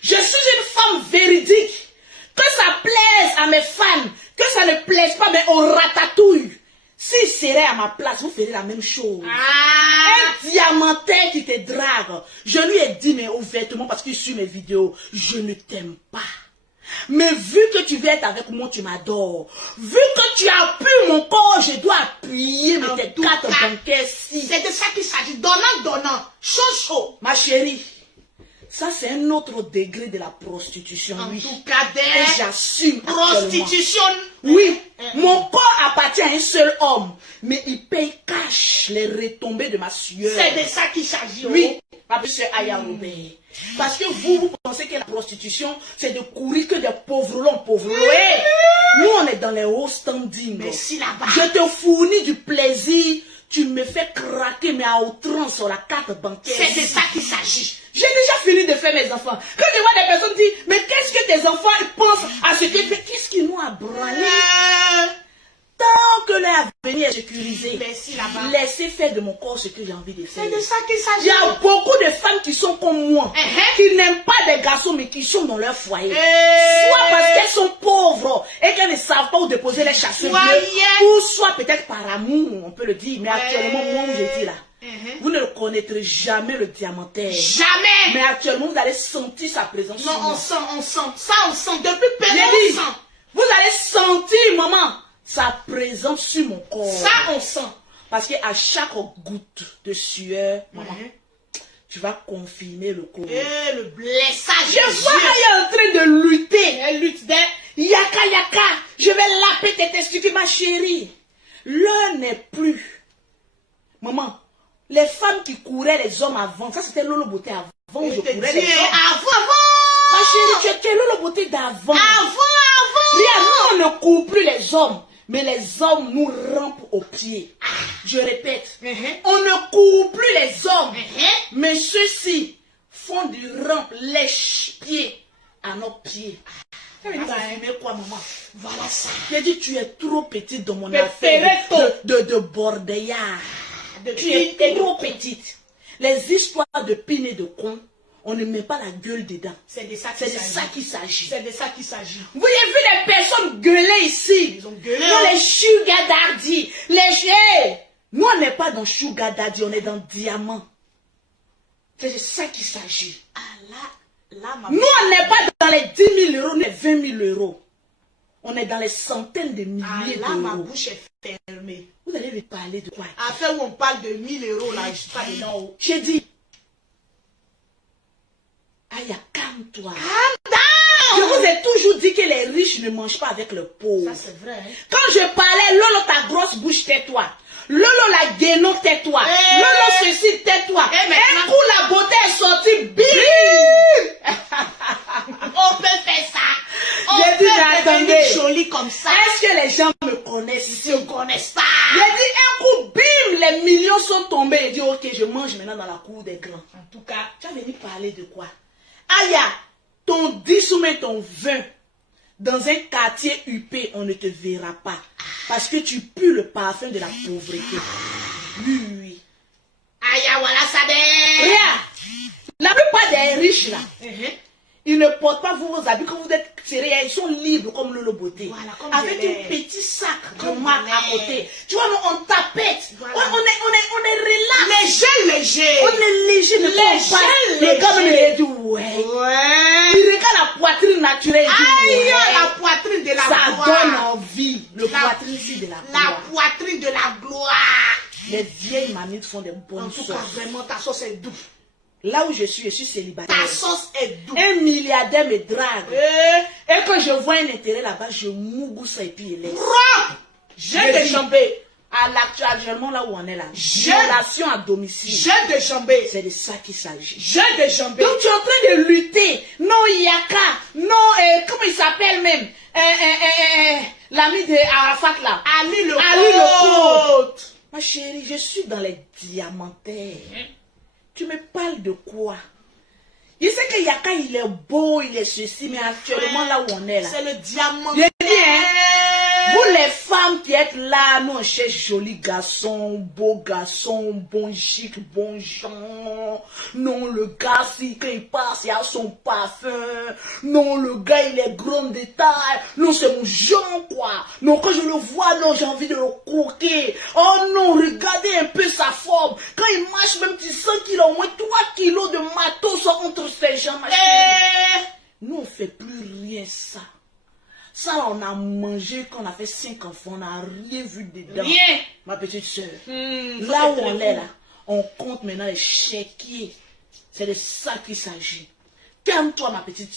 Je suis une femme véridique. Que ça plaise à mes fans, que ça ne plaise pas, mais on ratatouille. S'il serait à ma place, vous ferez la même chose. Un diamantaire qui te drague. Je lui ai dit, mais ouvertement, parce qu'il suit mes vidéos, je ne t'aime pas. Mais vu que tu veux être avec moi, tu m'adores. Vu que tu appuies mon corps, je dois appuyer tes cartes bancaires. C'est de ça qu'il s'agit. Donnant. Chaud. Ma chérie, ça c'est un autre degré de la prostitution. En tout cas, et j'assume. Prostitution. Oui, mon corps appartient à un seul homme, mais il paye cash les retombées de ma sueur. C'est de ça qu'il s'agit. Oui, ma petite Aya Robert. Parce que vous pensez que la prostitution, c'est de courir que des pauvres longs. Nous, on est dans les hauts standings. Mais si là-bas. Je te fournis du plaisir, tu me fais craquer, mais à outrance sur la carte bancaire. C'est de ça qu'il s'agit. J'ai déjà fini de faire mes enfants. Quand je vois des personnes dire, mais qu'est-ce que tes enfants pensent à ce que qu'est-ce qu'ils m'ont abranlé? Tant que l'avenir est sécurisé, laissez faire de mon corps ce que j'ai envie de faire. C'est de ça qu'il s'agit. Il y a beaucoup de femmes qui sont comme moi, qui n'aiment pas des garçons, mais qui sont dans leur foyer. Soit parce qu'elles sont pauvres et qu'elles ne savent pas où déposer les chasseurs, ou soit peut-être par amour, on peut le dire. Mais actuellement, moi, où je dis là, vous ne le connaîtrez jamais, le diamantaire. Jamais. Mais actuellement, vous allez sentir sa présence. Non, on sent. Ça, on sent. Depuis peu, on sent. Vous allez sentir, maman, sa présence sur mon corps. Ça, on sent. Parce qu'à chaque goutte de sueur, maman, tu vas confirmer le corps. Le blessage. Je vois qu'elle est en train de lutter. Elle lutte des yaka. Je vais laper tes testicules, ma chérie. L'heure n'est plus. Maman, les femmes qui couraient les hommes avant, ça c'était Lolo Beauté avant. Je courais les hommes. Avant. Ma chérie, tu étais Lolo Beauté d'avant. Avant. Regarde, nous, on ne court plus les hommes. Mais les hommes nous rampent aux pieds. Je répète, on ne court plus les hommes. Mais ceux-ci font du rampe lèche-pied à nos pieds. Mais quoi, maman? Voilà ça. J'ai dit, tu es trop petite dans mon affaire de bordeillard. Tu es trop petite. Les histoires de pine et de con on ne met pas la gueule dedans. C'est de ça qu'il s'agit. C'est de ça qu'il s'agit. Vous avez vu les personnes gueuler ici? Ils ont gueulé. Dans les sugar daddy. Nous, on n'est pas dans sugar daddy, on est dans diamant. C'est de ça qu'il s'agit. Ah là, nous, on n'est pas dans les 10 000 euros, les 20 000 euros. On est dans les centaines de milliers d'euros. Ma bouche est fermée. Vous allez me parler de quoi? Afin où on parle de 1000 euros, là, je suis pas dedans. J'ai dit. Aya, calme-toi. Calme down. Je vous ai toujours dit que les riches ne mangent pas avec le pauvre. Ça, c'est vrai. Hein? Quand je parlais, Lolo, ta grosse bouche, tais-toi. Lolo, la guénon, tais-toi. Lolo, ceci, tais-toi. Un coup, la beauté est sortie. Bim. On peut faire ça. J'ai dit, mais attendez. Jolie comme ça. Est-ce que les gens me connaissent ici? Ils ne connaissent pas. J'ai dit, un coup, bim, les millions sont tombés. J'ai dit, ok, je mange maintenant dans la cour des grands. En tout cas, tu as venu parler de quoi? Aya, ton 10 ou même ton 20, dans un quartier huppé, on ne te verra pas. Parce que tu pues le parfum de la pauvreté. Oui. Aya, voilà ça des. Regarde, la plupart des riches là, ils ne portent pas vos habits quand vous êtes serrés, ils sont libres comme Lolo Beauté. Voilà, comme avec un petit sac de marque à côté. Tu vois, nous, on tapette. Voilà. On est relax. Léger. On est léger, mais quand on passe, le gars me dit, ouais. Il regarde la poitrine naturelle. Aïe, la poitrine de la ça gloire. Ça donne envie. Le poitrine ici de la gloire. La poitrine de la gloire. Les vieilles mamies font des bonnes sauces. En tout cas, vraiment, ta sauce est douce. Là où je suis célibataire. Ta sauce est douce. Un milliardaire me drague. Et quand je vois un intérêt là-bas, je mougoue ça et puis il laisse. J'ai déjambé. Actuellement là où on est là. Violation à domicile. J'ai déjambé. C'est de ça qu'il s'agit. J'ai déjambé. Donc tu es en train de lutter. Non Yaka. Non, comment il s'appelle même? L'ami de Arafat là. Ali le Côte. Ma chérie, je suis dans les diamantaires. Tu me parles de quoi? Je sais que Yaka, il est beau, il est ceci, mais actuellement, là où on est là. C'est le diamant. Je dis, hein, vous les femmes qui êtes là, nous on cherche joli garçon, beau garçon, bon chic, bon genre. Non, le gars, si quand il passe, il a son parfum. Non, le gars, il est grand de taille. Non, c'est mon genre, quoi. Non, quand je le vois, non, j'ai envie de le croquer. Oh non, regardez un peu sa forme. Quand il marche, même tu sens qu'il a au moins 3 kilos de matos entre ses jambes. Nous, on fait plus rien ça. Ça, on a mangé quand on a fait 5 enfants, on n'a rien vu dedans. Rien. Ma petite soeur. Là où on est là, on compte maintenant les chéquiers. C'est de ça qu'il s'agit. Calme-toi, ma petite.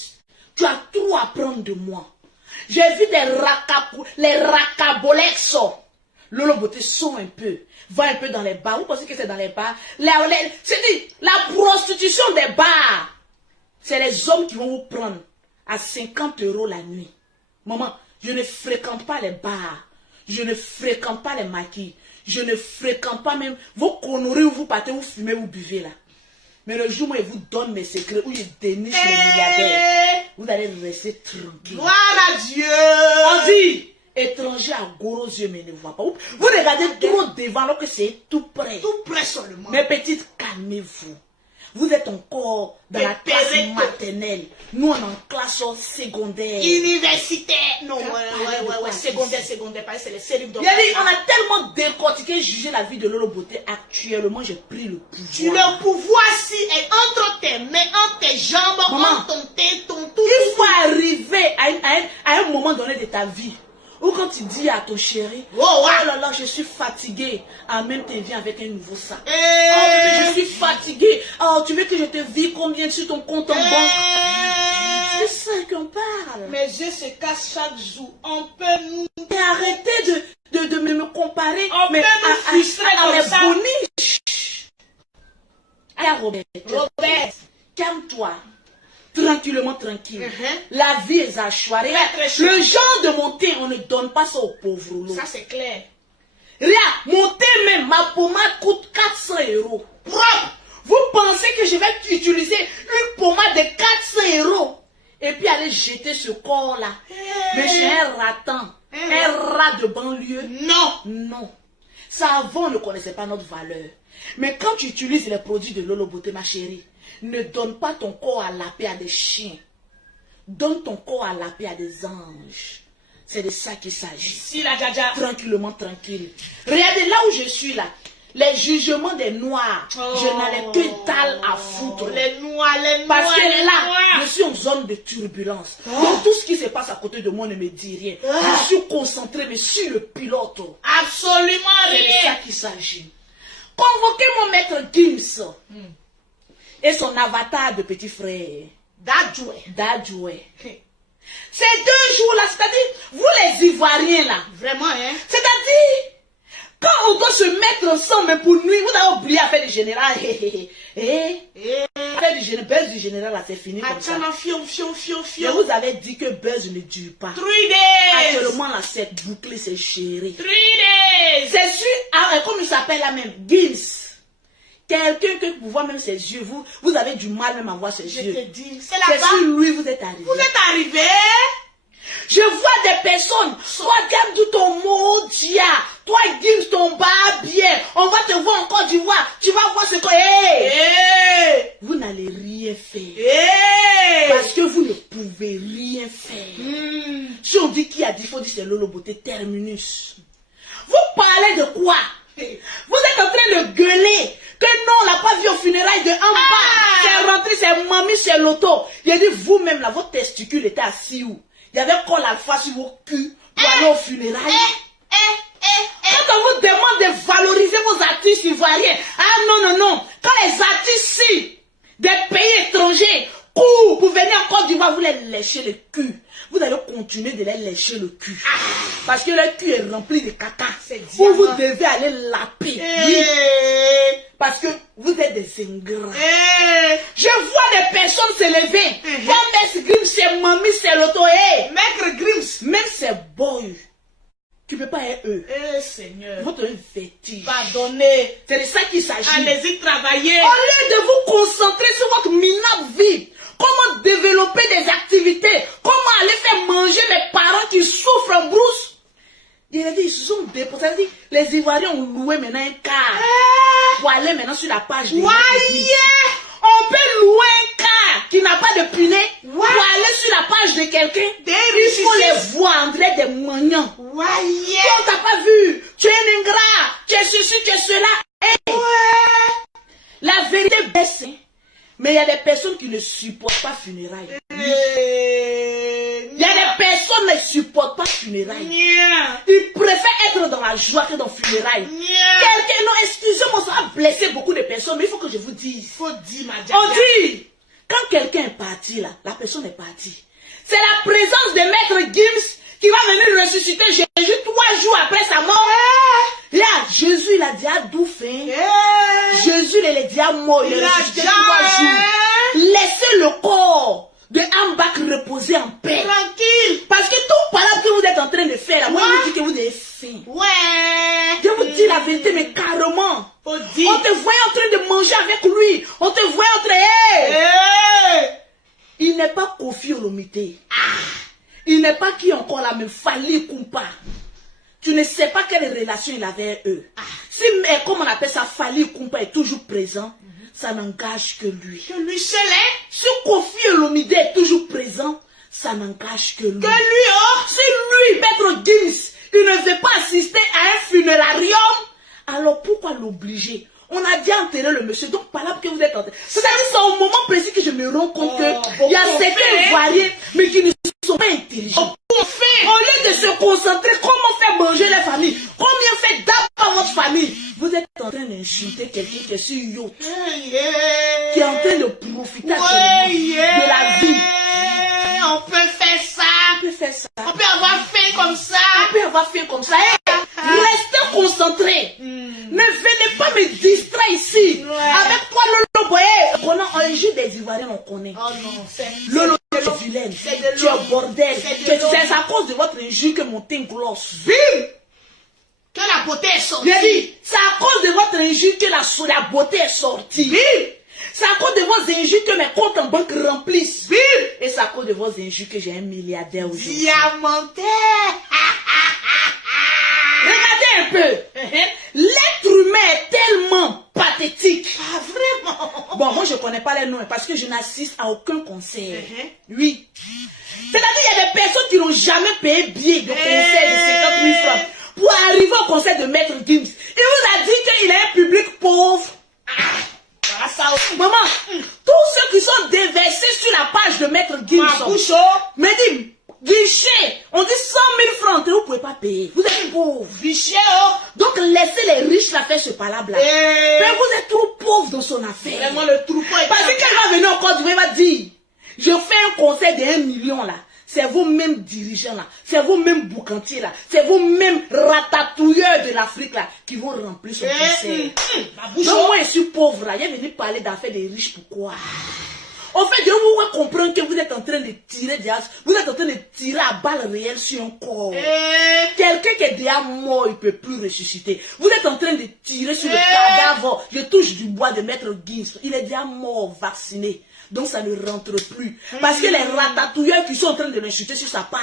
Tu as trop à prendre de moi. J'ai vu les racabolex. Lolo Beauté sort un peu. Va un peu dans les bars. Vous pensez que c'est dans les bars? C'est dit, la prostitution des bars. C'est les hommes qui vont vous prendre à 50 € la nuit. Maman, je ne fréquente pas les bars. Je ne fréquente pas les maquis. Je ne fréquente pas même vos conneries où vous partez, vous fumez, vous buvez là. Mais le jour où je vous donne mes secrets, où je déniche les milliardaires, vous allez rester tranquille. Gloire à Dieu. On dit, étranger à gros yeux, mais ne voit pas. Vous regardez trop devant alors que c'est tout près. Tout près seulement. Mes petites, calmez-vous. Vous êtes encore dans la classe maternelle. Nous, on est en classe secondaire. Universitaire. Non, ouais. Secondaire. C'est les cellules d'enfants. On a tellement décortiqué, jugé la vie de Lolo Beauté. Actuellement, j'ai pris le pouvoir. Le pouvoir, si, est entre tes mains, entre tes jambes, entre ton tête, ton tout. Il faut arriver à un moment donné de ta vie. Ou quand tu dis à ton chéri, oh là là, je suis fatigué. En même temps, viens avec un nouveau sac. Oh, je suis fatigué. Oh, tu veux que je te vise combien sur ton compte en banque? C'est ça qu'on parle. Mes yeux se cassent chaque jour. On peut nous... Et arrêtez de me comparer à mes boniches. Alors, Robert, calme-toi. Tranquillement, tranquille. La vie est à choisir. Le genre de monter, on ne donne pas ça aux pauvres. Ça, c'est clair. Rien, monter même, ma pommade coûte 400 €. Propre. Vous pensez que je vais utiliser une pommade de 400 € et puis aller jeter ce corps-là? Mais je suis un raton, un rat de banlieue. Non. Non. Ça, avant, on ne connaissait pas notre valeur. Mais quand tu utilises les produits de Lolo Beauté, ma chérie, ne donne pas ton corps à laper à des chiens. Donne ton corps à laper à des anges. C'est de ça qu'il s'agit. Si la Dja. Tranquillement, tranquille. Regardez là où je suis là. Les jugements des noirs, je n'en ai que dalle à foutre. Les noirs, Parce que les là, noirs. je suis en zone de turbulence. Donc tout ce qui se passe à côté de moi ne me dit rien. Je suis concentré, mais sur le pilote. Absolument C'est de rien. ça qu'il s'agit. Convoquez mon maître Gims et son avatar de petit frère, Dadjoué. Ces 2 jours-là, c'est-à-dire, vous les Ivoiriens là, Vraiment, hein? c'est-à-dire, quand on doit se mettre ensemble pour nuit, vous avez oublié à faire du général. Faire du général, buzz du général là, c'est fini comme ça. Et vous avez dit que buzz ne dure pas. 3 days. Actuellement là, c'est bouclé, c'est chéri. 3 days. C'est sûr, comme il s'appelle là même, Gims. Quelqu'un que vous voyez même ses yeux, vous avez du mal même à voir ses Je yeux. te dis, c'est C'est là-bas. sur lui vous êtes arrivé. Vous êtes arrivé? Je vois des personnes, toi Gamdou ton Modia, toi Gims ton bien, on va te voir en Côte d'Ivoire, tu vas voir ce que... Vous n'allez rien faire. Parce que vous ne pouvez rien faire. Si on dit qui a dit, il faut dire c'est Lolo Beauté, terminus. Vous parlez de quoi? Vous êtes en train de gueuler que non, on l'a pas vu au funérailles de Amba. C'est rentré, c'est mamie, c'est l'auto. Il a dit vous-même là, votre testicule était assis où? Il y avait quoi la face sur vos culs pour aller au funérailles? Quand on vous demande de valoriser vos artistes ivoiriens, ah non. Quand les artistes ici, des pays étrangers, courent pour venir en Côte d'Ivoire, vous les léchez le cul. Vous allez continuer de les lécher le cul. Parce que le cul est rempli de caca. Vous devez aller laper. Parce que vous êtes des ingrats. Je vois des personnes se lever. Maître Grims, c'est mamie, c'est l'auto. Maître Grims. Même c'est boy. Tu ne peux pas être eux. Seigneur. Votre vertige. Pardonnez. C'est de ça qu'il s'agit. Allez-y travailler. Au lieu de vous concentrer sur votre minable vie, comment développer des activités, comment aller faire manger les parents qui souffrent en brousse. Il a dit, ils se sont déposés. Les Ivoiriens ont loué maintenant un car pour aller maintenant sur la page de on peut louer un car qui n'a pas de pneu pour aller sur la page de quelqu'un. Il faut les voir, André, des moignons. Toi, on t'a pas vu. Tu es un ingrat. Tu es ceci, tu es cela. La vérité baisse. Mais il y a des personnes qui ne supportent pas funérailles. Il y a des personnes qui ne supportent pas funérailles. Ils préfèrent être dans la joie que dans funérailles. Quelqu'un, non, excusez-moi, ça a blessé beaucoup de personnes, mais il faut que je vous dise. Faut dire, madame. On dit, quand quelqu'un est parti là, la personne est partie. C'est la présence de Maître Gims qui va venir ressusciter Jésus 3 jours après sa mort. Là, Jésus, il a déjà douffé. Jésus, il a déjà mort. Il a ressuscité 3 jours. Laissez le corps de Ambak reposer en paix. Tranquille. Parce que tout par là que vous êtes en train de faire, là, moi, je vous dis que vous avez faim. Je vous dis la vérité, mais carrément. Faut dire. On te voyait en train de manger avec lui. On te voyait en train... Il n'est pas Kofi Olomide. Il n'est pas qui encore la même Fali Kumpa. Tu ne sais pas quelle relation il avait avec eux. Si, comme on appelle ça, Fali Kumpa est toujours présent, ça n'engage que lui. Que lui seul est. Si Kofi Olomide est toujours présent, ça n'engage que lui. Que lui, oh. Si lui, Maître Gims, il ne veut pas assister à un funérarium, alors pourquoi l'obliger? On a déjà enterré le monsieur, donc par là que vous êtes enterré. C'est-à-dire c'est au moment précis que je me rends compte qu'il y a certains Ivoiriens, mais qui ne sont pas intelligents. Au lieu de se concentrer, comment faire manger la famille, combien faire d'abord votre famille, vous êtes en train d'insulter quelqu'un qui est sur yacht, qui est en train de profiter de la vie. On peut faire ça. On peut faire ça. On peut avoir faim comme ça. On peut avoir faim comme ça. Restez concentrés. Ne venez pas me distraire ici. Avec toi, Lolo Boye. On a un jeu des Ivoiriens, on connaît. Oh non, c'est Lolo, tu es vilaine. Tu es bordel. C'est à cause de votre injure que mon teint gloss. Bim! Que la beauté est sortie. C'est à cause de votre injure que la beauté est sortie. Bim! C'est à cause de vos injures que mes comptes en banque remplissent. Bim! Et c'est à cause de vos injures que j'ai un milliardaire aujourd'hui. Diamanté. Regardez, un peu. L'être humain est tellement pathétique. Ah, vraiment? Bon, moi, je connais pas les noms parce que je n'assiste à aucun concert. Oui. C'est-à-dire qu'il y a des personnes qui n'ont jamais payé billet de concert de 50 000 francs pour arriver au concert de Maître Gims. Il vous a dit qu'il a un public pauvre. Maman, tous ceux qui sont déversés sur la page de Maître Gims, me dit, guichet, on dit 100 000 francs, vous ne pouvez pas payer. Vous êtes pauvre. Guichet, Donc laissez les riches la faire ce palabre-là. Mais vous êtes trop pauvre dans son affaire. Vraiment, le troupeau est... Parce que quand va venir au Côte d'Ivoire, il va dire, je fais un concert de 1 million là. C'est vous-même dirigeants là, c'est vous-même boucantiers là, c'est vous-même ratatouilleurs de l'Afrique là qui vont remplir son concert. Donc moi je suis pauvre là, il est venu parler d'affaires des riches, pourquoi? En fait, vous comprenez que vous êtes en train de tirer vous êtes en train de tirer à balles réelles sur un corps. Quelqu'un qui est déjà mort, il ne peut plus ressusciter. Vous êtes en train de tirer sur le cadavre, je touche du bois de Maître Gims, il est déjà mort, vacciné. Donc ça ne rentre plus. Parce que les ratatouilleurs qui sont en train de l'insulter sur sa page,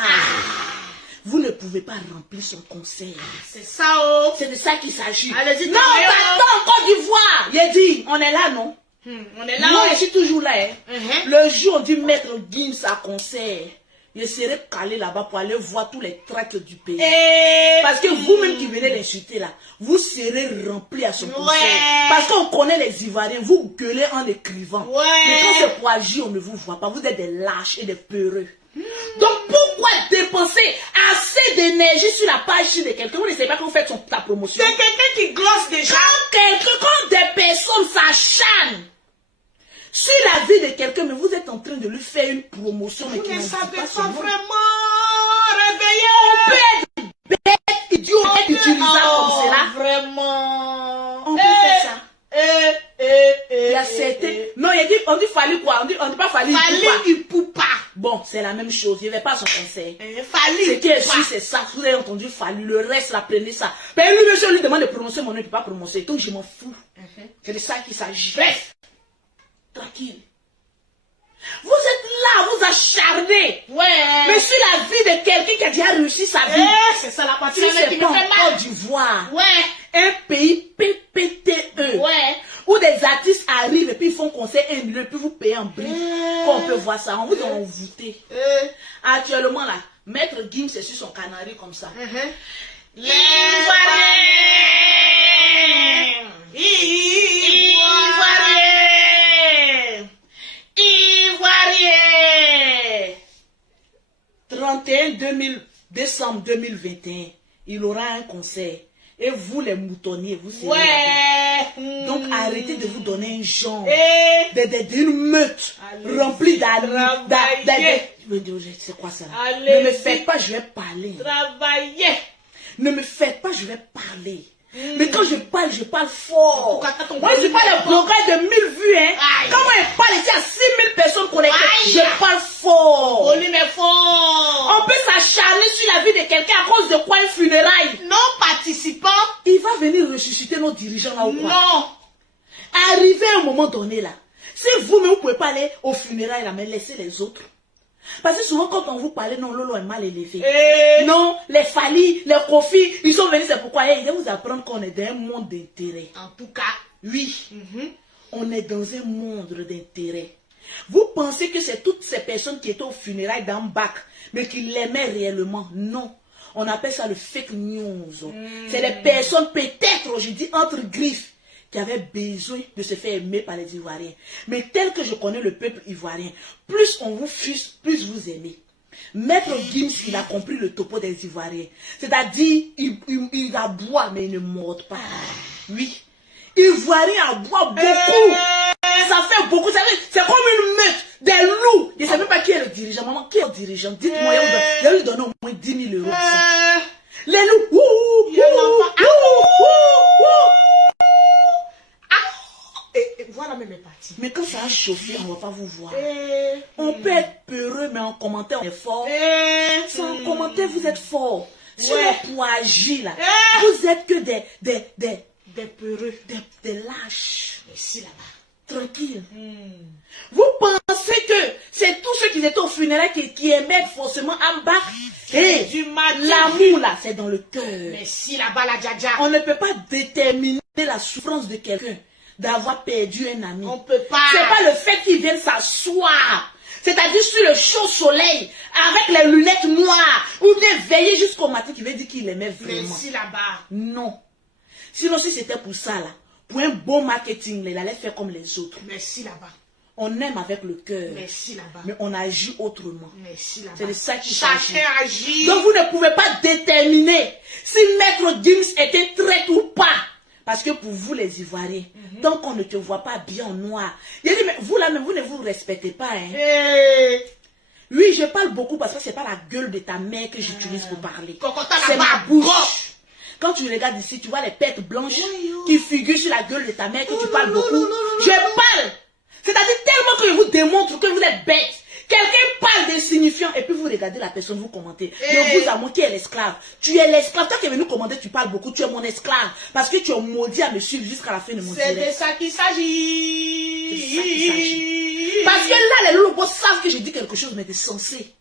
vous ne pouvez pas remplir son concert. C'est ça, C'est de ça qu'il s'agit. Allez-y, non, pardon, Côte d'Ivoire. Il a dit, on est là, non? On est là. Moi, je suis toujours là. Le jour où on dit Maître Gims à concert, je serai calé là-bas pour aller voir tous les traites du pays. Parce que vous-même qui venez l'insulter là, vous serez rempli à son concert. Parce qu'on connaît les Ivoiriens, vous gueulez en écrivant. Mais quand c'est pour agir, on ne vous voit pas. Vous êtes des lâches et des peureux. Donc pourquoi dépenser assez d'énergie sur la page de quelqu'un? Vous ne savez pas que vous faites ta promotion. C'est quelqu'un qui glosse déjà. Quand des personnes s'acharnent sur la vie de quelqu'un, mais vous êtes en train de lui faire une promotion. Vous mais ne savez pas vraiment. Réveillez. On peut être bête, idiot, utilisable comme cela. Vraiment. On peut faire ça. Il y a certains. Non, on dit fallu quoi? On dit pas fallu. Fallu Poupa. Bon, c'est la même chose. Il n'y avait pas son conseil. Fallu. Ce qui est sûr, c'est ça. Vous avez entendu fallu. Le reste, là, prenez ça. Mais lui, monsieur, lui demande de prononcer mon nom, il ne peut pas prononcer. Donc, je m'en fous. C'est de ça qu'il s'agit. Bref. Tranquille. Vous êtes là, vous acharnez. Mais sur la vie de quelqu'un qui a déjà réussi sa vie. C'est ça la partie Si qui c'est me pas fait en mal. Côte d'Ivoire. Un pays PPTE. Où des artistes arrivent et puis ils font concert 1 million et puis vous payez en brique. Quand on peut voir ça, on vous donne envoûté. Actuellement là, Maître Gims est sur son canari comme ça. Les Ivoiriens. Ivoiriens. 31 décembre 2021, il aura un concert. Et vous les moutonniers, vous serez là-bas. Donc arrêtez de vous donner un genre d'une meute remplie c'est quoi ça là? Ne me faites pas, je vais parler. Travaillez. Ne me faites pas, je vais parler. Mais quand je parle fort. Moi, je pas le progrès de 1000 vues. Hein. Quand moi, je parle, il y a 6000 personnes connectées. Je parle fort. Volume est fort. On peut s'acharner sur la vie de quelqu'un à cause de quoi une funéraille. Non participants. Il va venir ressusciter nos dirigeants là ou quoi? Non. Arrivé à un moment donné là, si vous-même vous ne pouvez pas aller aux funérailles là, mais laissez les autres. Parce que souvent quand on vous parle, non, Lolo est mal élevé. Non, les Fali, les Kofi, ils sont venus, c'est pourquoi ils vont vous apprendre qu'on est dans un monde d'intérêt. En tout cas, oui, on est dans un monde d'intérêt. Vous pensez que c'est toutes ces personnes qui étaient aux funérailles d'un bac, mais qui l'aimaient réellement? Non. On appelle ça le fake news. C'est des personnes, peut-être, je dis entre griffes, qui avaient besoin de se faire aimer par les Ivoiriens. Mais tel que je connais le peuple ivoirien, plus on vous fuse, plus vous aimez. Maître Gims, il a compris le topo des Ivoiriens. C'est-à-dire, il aboie, mais il ne morde pas. Oui. Ivoirien aboie beaucoup. Ça fait beaucoup. C'est comme une meute, des loups. Je ne sais même pas qui est le dirigeant. Maman, qui est le dirigeant? Dites-moi, je vais lui donner au moins 10 000 euros. Les loups. Et voilà même les parties. Mais quand ça a chauffé, on ne va pas vous voir. On peut être peureux, mais en commentaire, on est fort. Sans commentaire, vous êtes fort. Sur le pour agir, là, vous êtes que des peureux, des lâches. Ici, là-bas. tranquille. Vous pensez que c'est tous ceux qui étaient au funérail qui aimaient forcément embarquer. Et l'amour là, c'est dans le cœur. Mais si là-bas, la Dja Dja. On ne peut pas déterminer la souffrance de quelqu'un d'avoir perdu un ami. On peut pas. C'est pas le fait qu'il vienne s'asseoir. C'est-à-dire sur le chaud soleil, avec les lunettes noires, ou bien veiller jusqu'au matin, qui veut dire qu'il aimait vraiment. Mais si là-bas. Non. Sinon, si c'était pour ça, là, pour un bon marketing, il allait faire comme les autres. Mais si là-bas. On aime avec le cœur. Mais si là-bas. Mais on agit autrement. Mais si là-bas. C'est de ça qu'il s'agit. Chacun agit. Donc, vous ne pouvez pas déterminer si Maître Gims était traître ou pas. Parce que pour vous, les Ivoiriens, tant qu'on ne te voit pas bien en noir, il a dit, mais vous là même, vous ne vous respectez pas. Hein? Hey. Oui, je parle beaucoup parce que c'est pas la gueule de ta mère que j'utilise pour parler. C'est ma bouche. Quand tu regardes ici, tu vois les pertes blanches qui figurent sur la gueule de ta mère que tu parles beaucoup. Je parle. C'est-à-dire tellement que je vous démontre que vous êtes bête. Quelqu'un parle d'insignifiant et puis vous regardez la personne, vous commentez. De vous à moi qui est l'esclave. Tu es l'esclave. Toi qui es venu commenter, tu parles beaucoup. Tu es mon esclave. Parce que tu es maudit à me suivre jusqu'à la fin de mon direct. C'est de ça qu'il s'agit. Parce que là, les lobos savent que je dis quelque chose, mais de sensé.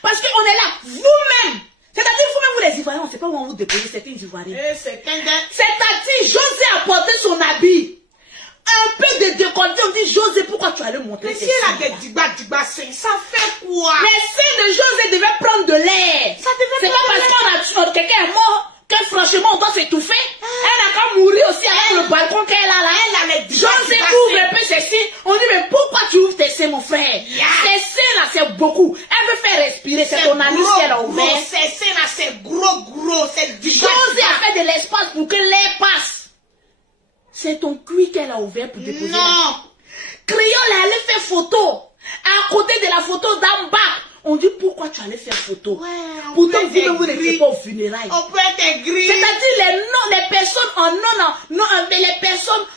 Parce qu'on est là, vous-même. C'est-à-dire, vous-même, vous les Ivoiriens, on ne sait pas où on vous dépose, c'est qu'ils Ivoiriens. C'est-à-dire, José a porté son habit. Un peu de décolleté, on dit José, pourquoi tu allais montrer tes seins? Mais si elle a des ça fait quoi? Les seins de José devaient prendre de l'air. C'est pas parce qu'on a quelqu'un est mort que franchement on doit s'étouffer. Elle a qu'à mourir aussi avec le balcon qu'elle a là. José ouvre un peu ses seins. On dit mais pourquoi tu ouvres tes seins mon frère? Ces seins là c'est beaucoup. Elle veut faire respirer, c'est ton ami qu'elle a ouvert. Ces seins là c'est gros, c'est du José a fait de l'espace pour que l'air passe. C'est ton cuir qu'elle a ouvert pour déposer. Non. Crayon là, elle fait photo. À côté de la photo d'en bas. On dit pourquoi tu allais faire photo. Ouais, pourtant vous n'étiez pas au funérail. On peut être gris. C'est-à-dire les personnes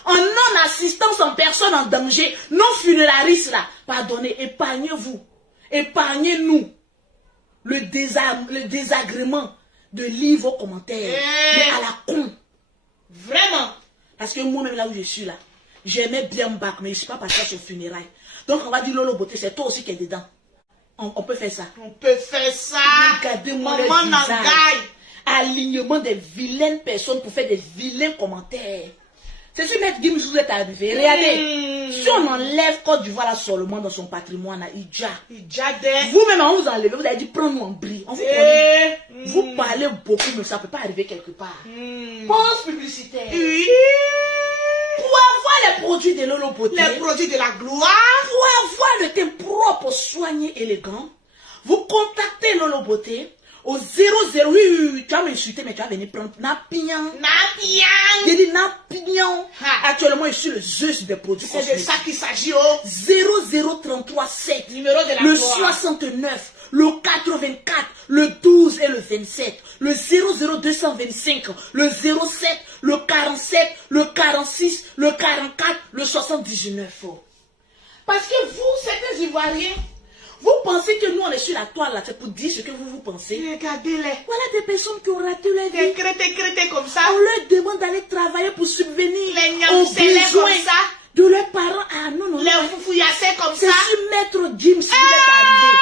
en non-assistance, en personnes en danger, non funéraristes là. Pardonnez, épargnez-vous. Épargnez-nous le désagrément de lire vos commentaires. Mais à la con. Vraiment. Parce que moi-même là où je suis là, j'aimais bien Mbak, mais je ne suis pas passé sur funérailles. Donc on va dire Lolo Beauté, c'est toi aussi qui es dedans. On peut faire ça. On peut faire ça. Regardez-moi le visage. Alignement des vilaines personnes pour faire des vilains commentaires. C'est sur Maître Gims vous êtes arrivé. Regardez, si on enlève Côte d'Ivoire là seulement dans son patrimoine, vous-même on vous enlève, vous avez dit prends-nous en bris. On vous connaît. Vous parlez beaucoup, mais ça ne peut pas arriver quelque part. Pause publicitaire. Oui. Pour avoir les produits de Lolo Beauté, les produits de la gloire, pour avoir le teint propre, soigné, élégant, vous contactez Lolo Beauté au 00. Oui, tu vas m'insulter, mais tu vas venir prendre Napignan. J'ai dit Napignan. Actuellement, je suis le Zeus des produits cosmétiques. C'est de ça qu'il s'agit, oh. 00337. Numéro de la le gloire. 69, le 84, le 12 et le 27. Le 00225, le 07, le 47, le 46, le 44, le 79. Parce que vous, certains Ivoiriens, vous pensez que nous on est sur la toile là, c'est pour dire ce que vous pensez. Regardez-les. Voilà des personnes qui ont raté leur vie. Des crétés comme ça. On leur demande d'aller travailler pour subvenir aux besoins comme ça. de leurs parents. Ah non. Les foufouillassés comme ça. C'est sur Maître Gims si vous êtes arrivé.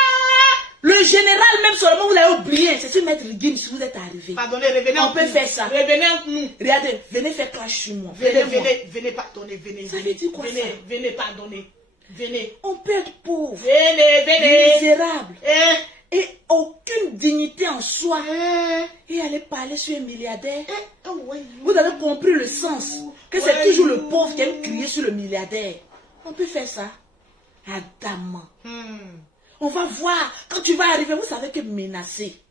Le général même seulement vous l'avez oublié. C'est sur Maître Gims si vous êtes arrivé. Pardonnez, revenez. On peut faire ça. Revenez nous. Regardez, venez faire clash sur moi. Venez pardonner, venez. Ça veut dire quoi ça? Venez pardonner. Venez. On peut être pauvre. Venez. Misérable. Et aucune dignité en soi. Et aller parler sur un milliardaire. Vous avez compris le sens. Que c'est toujours le pauvre qui aime crier sur le milliardaire. On peut faire ça. Adamant. On va voir. Quand tu vas arriver, vous savez que menacé.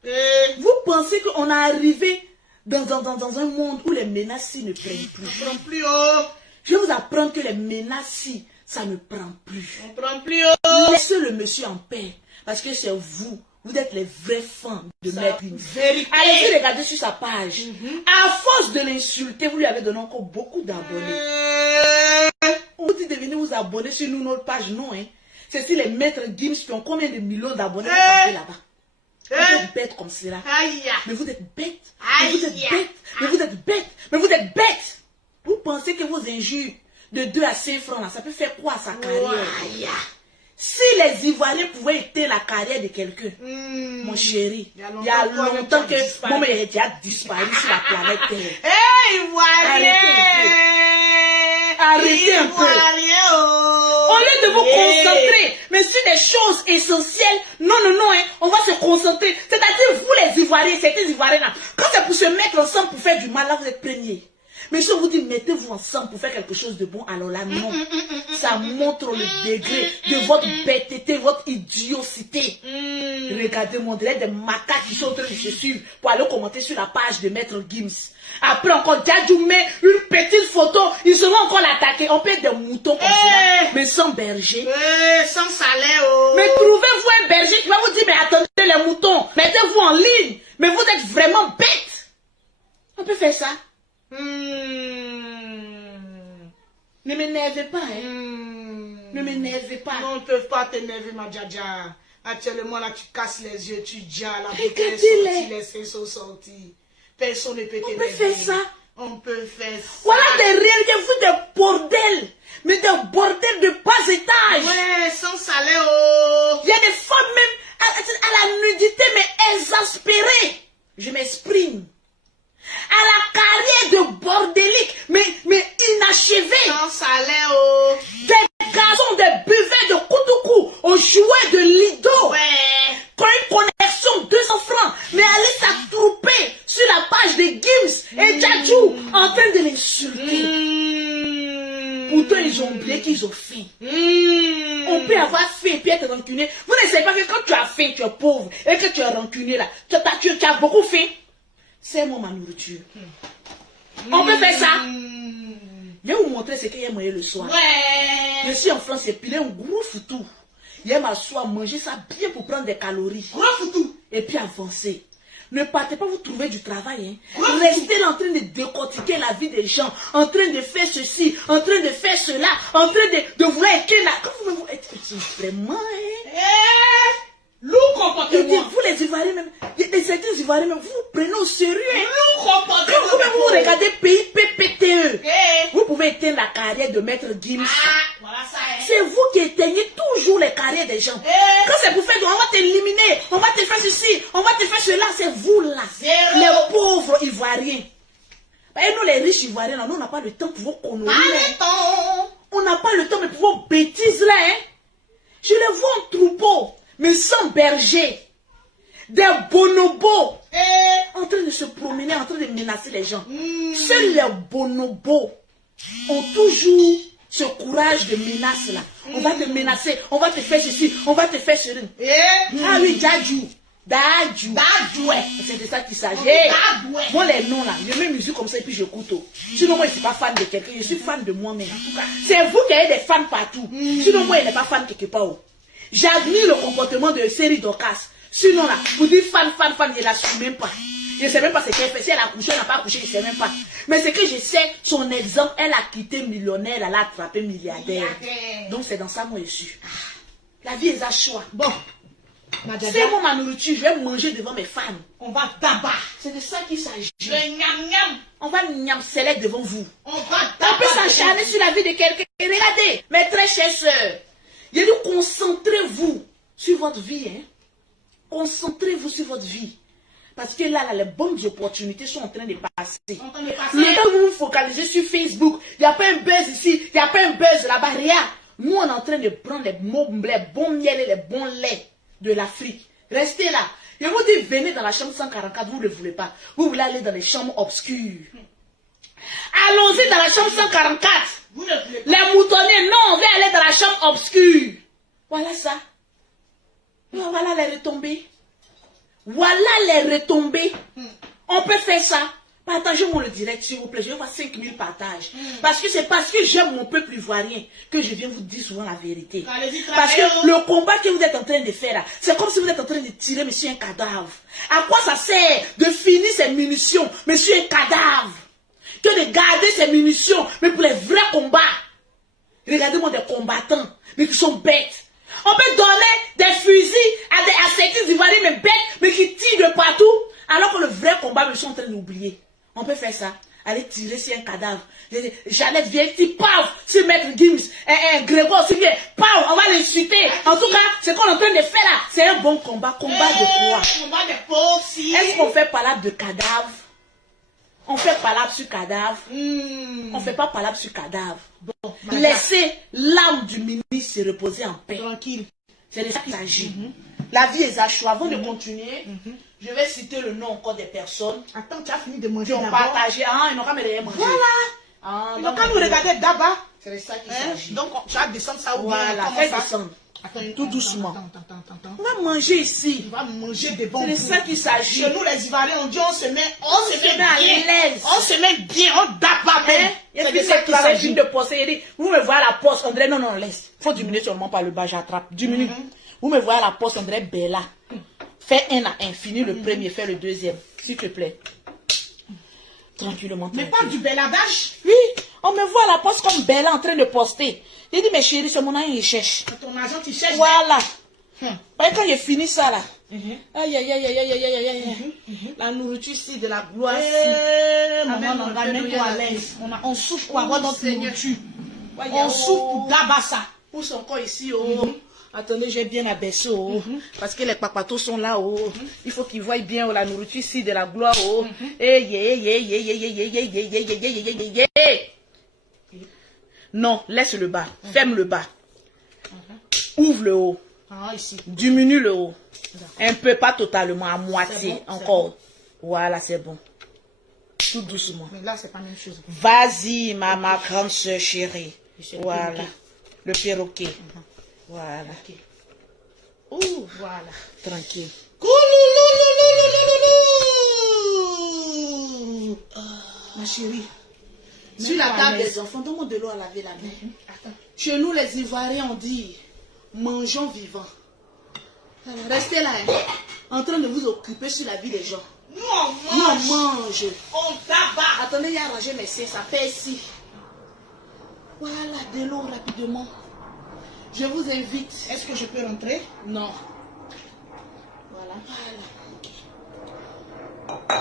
Vous pensez qu'on est arrivé dans un monde où les menaces ne prennent plus. Ne prennent plus, oh. Je vais vous apprendre que les menaces, ça ne prend plus. On ne prend plus, oh. Laissez le monsieur en paix. Parce que c'est vous. Vous êtes les vrais fans de Maître Gims. Allez-y regarder sur sa page. À force de l'insulter, vous lui avez donné encore beaucoup d'abonnés. On vous dit de venir vous abonner sur notre page, non, hein. C'est si les Maîtres Gims qui ont combien de millions d'abonnés là-bas. Vous êtes bêtes comme cela. Mais vous êtes bêtes. Mais vous êtes bêtes. Mais vous êtes bêtes. Mais vous êtes bêtes. Vous pensez que vos injures de 2 à 5 francs, là, ça peut faire quoi à sa carrière? Si les Ivoiriens pouvaient éteindre la carrière de quelqu'un, mon chéri, il y a longtemps que mon mec a disparu sur la planète Terre. Hé, Ivoirien! Arrêtez un peu. Au lieu de vous concentrer, mais sur des choses essentielles, non, hein, on va se concentrer. C'est-à-dire, vous les Ivoiriens, certains Ivoiriens là, quand c'est pour se mettre ensemble pour faire du mal, là, vous êtes premiers. Mais si on vous dit, mettez-vous ensemble pour faire quelque chose de bon, alors là, non. Ça montre le degré de votre bêteté, votre idioticité. Regardez, mon dirait des macaques qui sont en train de se suivre pour aller commenter sur la page de Maître Gims. Après encore, Dadju met une petite photo, ils seront encore l'attaquer. On peut être des moutons comme ça, mais sans berger. Sans salaire, oh. Mais trouvez-vous un berger qui va vous dire, mais attendez les moutons, mettez-vous en ligne. Mais vous êtes vraiment bêtes. On peut faire ça. Ne m'énervez pas, hein. Ne m'énervez pas. Non, ils ne peuvent pas t'énerver, ma Djadja. Actuellement, là, tu casses les yeux, tu dis, la regardez-les. Les seins sont sortis. Personne ne peut t'énerver. On peut faire ça. On peut faire ça. Voilà des réalités, vous des bordels. Mais des bordels de bas étage. Ouais, sans salaire, oh. Il y a des femmes même à la nudité, mais exaspérées. Je m'exprime. À la carrière de bordélique, mais inachevée. Sans salaire, oh. Des garçons, des buvets de Koutoukou, aux jouets de Lido. Ouais. Quand une connexion 200 francs, mais aller s'attrouper sur la page de Gims et Dadju en train de l'insulter. Pourtant, ils ont oublié qu'ils ont faim. On peut avoir faim et puis être rancunier. Vous ne savez pas que quand tu as faim, tu es pauvre et que tu es rancunier là, tu as beaucoup faim. C'est moi ma nourriture. On peut faire ça. Je vais vous montrer ce qu'il y a mangé le soir. Ouais. Je suis en France, j'ai pilé un gros foutou. Il m'a m'asseoir, manger ça bien pour prendre des calories. Gros foutou. Et puis avancer. Ne partez pas vous trouver du travail. Hein. Restez là en train de décortiquer la vie des gens, en train de faire ceci, en train de faire cela, en train de vouloir écrire là. Quand vous êtes vraiment, hein? Lourd comportement. Vous les Ivoiriens même, certains Ivoiriens même, vous vous prenez au sérieux. Lourd comportement. Quand vous regardez pays PPTE, vous pouvez éteindre la carrière de Maître Gims. Voilà ça. C'est vous qui éteignez toujours les carrières des gens. Quand c'est pour faire, on va t'éliminer, on va te faire ceci, on va te faire cela, c'est vous là. Les pauvres Ivoiriens. Et nous les riches Ivoiriens, nous on n'a pas le temps pour vos conneries. On n'a pas le temps mais pour vos bêtises là. Hein. Je les vois en troupeau, mais sans berger. Des bonobos en train de se promener, en train de menacer les gens. Seuls les bonobos ont toujours ce courage de menace là. On va te menacer, on va te faire ceci, on va te faire cela. Ah oui, Dadju. Ouais. C'est de ça qu'il s'agit. Moi les noms là, je mets musique comme ça et puis j'écoute. Sinon moi je ne suis pas fan de quelqu'un, je suis fan de moi-même. En tout cas, c'est vous qui avez des fans partout. Sinon moi je n'ai pas fan quelque part. J'admire le comportement de Série Dorcas. Sinon là, vous dites fan, je ne l'assume même pas. Je ne sais même pas ce qu'elle fait. Si elle a accouché, elle n'a pas accouché, je ne sais même pas. Mais ce que je sais, son exemple, elle a quitté millionnaire, elle a attrapé milliardaire. Donc c'est dans ça moi je suis. La vie est à choix. Bon, c'est moi ma nourriture, je vais manger devant mes fans. On va tabac. C'est de ça qu'il s'agit. Niam. On va niam select devant vous. On va On peut s'acharner sur la vie de quelqu'un. Et regardez, mes très chères sœurs, je dis concentrez-vous sur votre vie. Hein. Concentrez-vous sur votre vie. Parce que là, les bonnes opportunités sont en train de passer. Le temps où vous vous focalisez sur Facebook, il n'y a pas un buzz ici, il n'y a pas un buzz là-bas, rien. Nous, on est en train de prendre les bons miels et les bons laits de l'Afrique. Restez là. Je vous dis, venez dans la chambre 144, vous ne le voulez pas. Vous voulez aller dans les chambres obscures. Allons-y dans la chambre 144. Les moutonniers, non, on veut aller dans la chambre obscure. Voilà ça. Voilà les retombées. Voilà les retombées. On peut faire ça. Partagez-moi le direct, s'il vous plaît. Je vais voir 5000 partages. Parce que c'est parce que j'aime mon peuple ivoirien que je viens vous dire souvent la vérité. Parce que le combat que vous êtes en train de faire là, c'est comme si vous êtes en train de tirer monsieur un cadavre. À quoi ça sert de finir ces munitions, monsieur un cadavre? Que de garder ces munitions, mais pour les vrais combats. Regardez-moi des combattants, mais qui sont bêtes. On peut donner des fusils à certains Ivoiriens, mais bêtes, mais qui tirent de partout, alors que le vrai combat, ils sont en train d'oublier. On peut faire ça. aller tirer sur un cadavre. Jeannette vient, dit, paf, sur Maître Gims, Grégoire aussi vient, paf, on va l'insulter. En tout cas, ce qu'on est en train de faire là, c'est un bon combat. Combat de quoi? Combat de quoi aussi? Est-ce qu'on fait palabre de cadavre? On fait palabre sur cadavre. On fait pas palabre sur cadavre. Bon, laissez l'âme du ministre se reposer en paix. Tranquille. C'est de ça qu'il s'agit. La vie est à choix. Avant de continuer, je vais citer le nom encore des personnes Attends, tu as fini de manger qui ont d'abord. partagé. Ah, ils n'ont pas me manger. Voilà. Ah, Ils n'ont qu'à nous regarder d'abord. c'est de ça qu'il Hein? s'agit. Donc, tu vas descendre ça ou bien Voilà, comment fais ça? descendre. Attends, Tout doucement. Attends. On va manger ici. On va manger des bons C'est de bouts. ça qu'il s'agit. Chez nous, les Ivoiriens, on dit on se met à l'aise. On se met bien, on d'abat même. Il y a C'est plus de ça de qu'il travail s'agit. de poster. Il dit, vous me voyez à la poste, on dirait non, non, laisse. Faut diminuer seulement par le bas, j'attrape. Diminue. Vous me voyez à la poste, on dirait Bella. Fais 1 à 1, finis le premier, fais le deuxième. S'il te plaît. Tranquillement. Mais tranquille. pas du beladage. Oui, on me voit à la poste comme Bella en train de poster. J'ai dit, mais chérie, c'est mon âge, il cherche. Ton agent, tu cherches. Voilà. Quand j'ai fini ça là. Aïe, aïe, aïe, aïe, aïe, aïe, aïe, aïe. La nourriture ici, de la gloire ici. Maman, on ramène-toi à l'aise. On souffre pour avoir notre nourriture. On souffre pour d'abat ça. Pousse encore ici, oh. Attendez, j'ai bien abaissé, oh. Parce que les papatos sont là, oh. Il faut qu'ils voient bien, oh, la nourriture ici, de la gloire, oh. Eh, yeah, yeah, yeah, yeah, yeah, yeah, yeah, yeah, yeah, yeah, yeah, yeah, yeah. Non, laisse le bas. Ferme le bas. Ouvre le haut. Ah, ici. Diminue le haut. Un peu, pas totalement, à moitié. Bon, encore. Voilà, c'est bon. Tout doucement. Mais là, c'est pas la même chose. Vas-y, ma grande soeur chérie. Le Voilà. perroquet. Le perroquet. Voilà. Ouh, voilà. Tranquille. Ma chérie. Sur la Mets-toi à table l'aise. des enfants, donne-moi de l'eau à laver la main. Attends. Chez nous, les Ivoiriens, on dit mangeons vivants. Alors, restez là, hein, en train de vous occuper sur la vie des gens. Nous, on Nous, on mange. mange. On tabac. Attendez, il y a rangé mes seins, ça fait ici. Voilà, de l'eau rapidement. Je vous invite. Est-ce que je peux rentrer? Non. Voilà.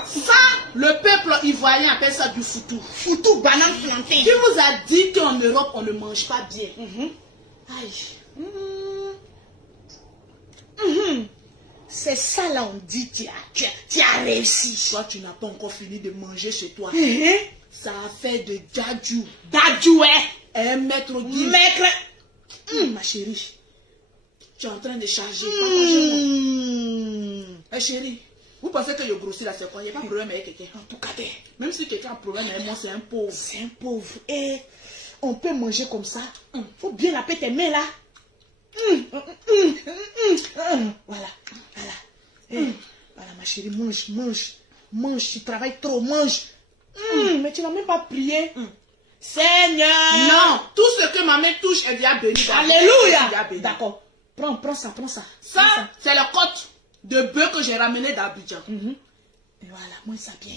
Ça, Le peuple ivoirien appelle ça du foutou. foutu banane plantain. Qui vous a dit qu'en Europe, on ne mange pas bien? Aïe. C'est ça là, on dit tu as réussi. Toi, tu n'as pas encore fini de manger chez toi. Ça a fait de djadjou. Dadjoué. Un maître Gims. Maître. Ma chérie, tu es en train de charger. Eh, chérie, vous pensez que je grossis là, c'est quoi? Il n'y a pas de problème avec quelqu'un. En tout cas, Même si quelqu'un a un problème avec moi, c'est un pauvre. c'est un pauvre. Et on peut manger comme ça. Faut bien laver tes mains là. Voilà. Voilà. Voilà, ma chérie, mange, mange. Mange, tu travailles trop, mange. Mais tu n'as même pas prié. Seigneur. Non, tout ce que ma main touche, elle vient bénir. Alléluia. D'accord. Prends ça, prends ça. Ça, c'est la côte de bœuf que j'ai ramené d'Abidjan. Et voilà, mange ça bien.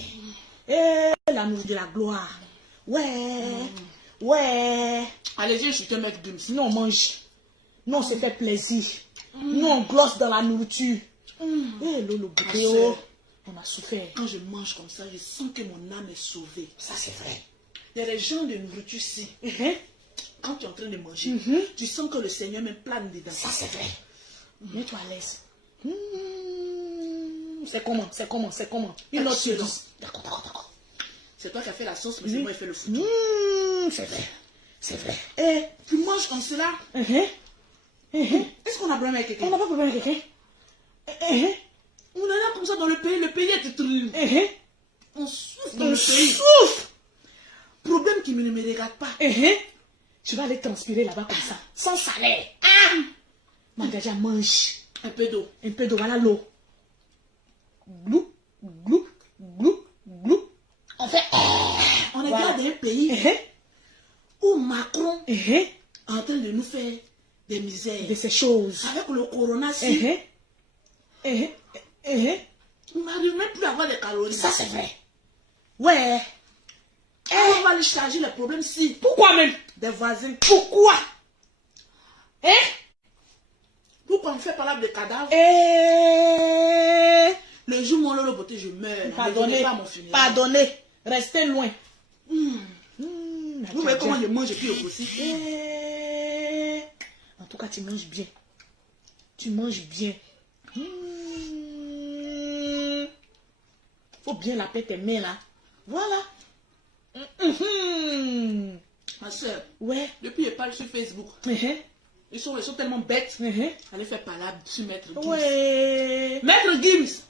Et la nourriture de la gloire. Ouais. Ouais. Allez-y, je te mets Gims. Nous, on mange. Nous, on se fait plaisir. Nous, on glosse dans la nourriture. Eh, Lolo Boudéo, on a souffert. Quand je mange comme ça, je sens que mon âme est sauvée. Ça, c'est vrai. Il y a des gens de nourriture ici. Quand tu es en train de manger, tu sens que le Seigneur me plane dedans. Ça, c'est vrai. Mets-toi à l'aise. C'est comment? C'est comment? C'est comment? Une autre Excellent. chose. D'accord, d'accord, d'accord. C'est toi qui as fait la sauce, mais c'est moi qui ai fait le foutu. C'est vrai. C'est vrai. Et tu manges comme cela. Est-ce qu'on a problème avec quelqu'un? On n'a pas de problème avec quelqu'un? On est là comme ça dans le pays est détruit. On souffre dans On le pays. souffre. Problème qui ne me regarde pas. Je vais aller transpirer là-bas comme ça. Sans salaire. Mangaja, mange. Un peu d'eau. Un peu de voilà l'eau. Glou, glou, glou, glou. On fait. On est Voilà. dans un pays où Macron est en train de nous faire des misères. De ces choses. Avec le corona, si on n'arrive même plus à avoir des calories. Ça, c'est vrai. Ouais. On va aller charger les problèmes si. Pourquoi même? Des voisins. Pourquoi? Pourquoi on fait parler de cadavres? Le jour où mon Lolo Beauté, je meurs. Ne Pardonnez. venez pas à mon funérail. Pardonnez. Restez loin. Vous voyez comment je mange et puis aussi. En tout cas, tu manges bien. Tu manges bien. Faut bien laver tes mains là. Voilà. Ma soeur, Ouais. depuis je parle sur Facebook, ils sont tellement bêtes. Allez faire parler sur Maître Gims. Ouais. Maître Gims.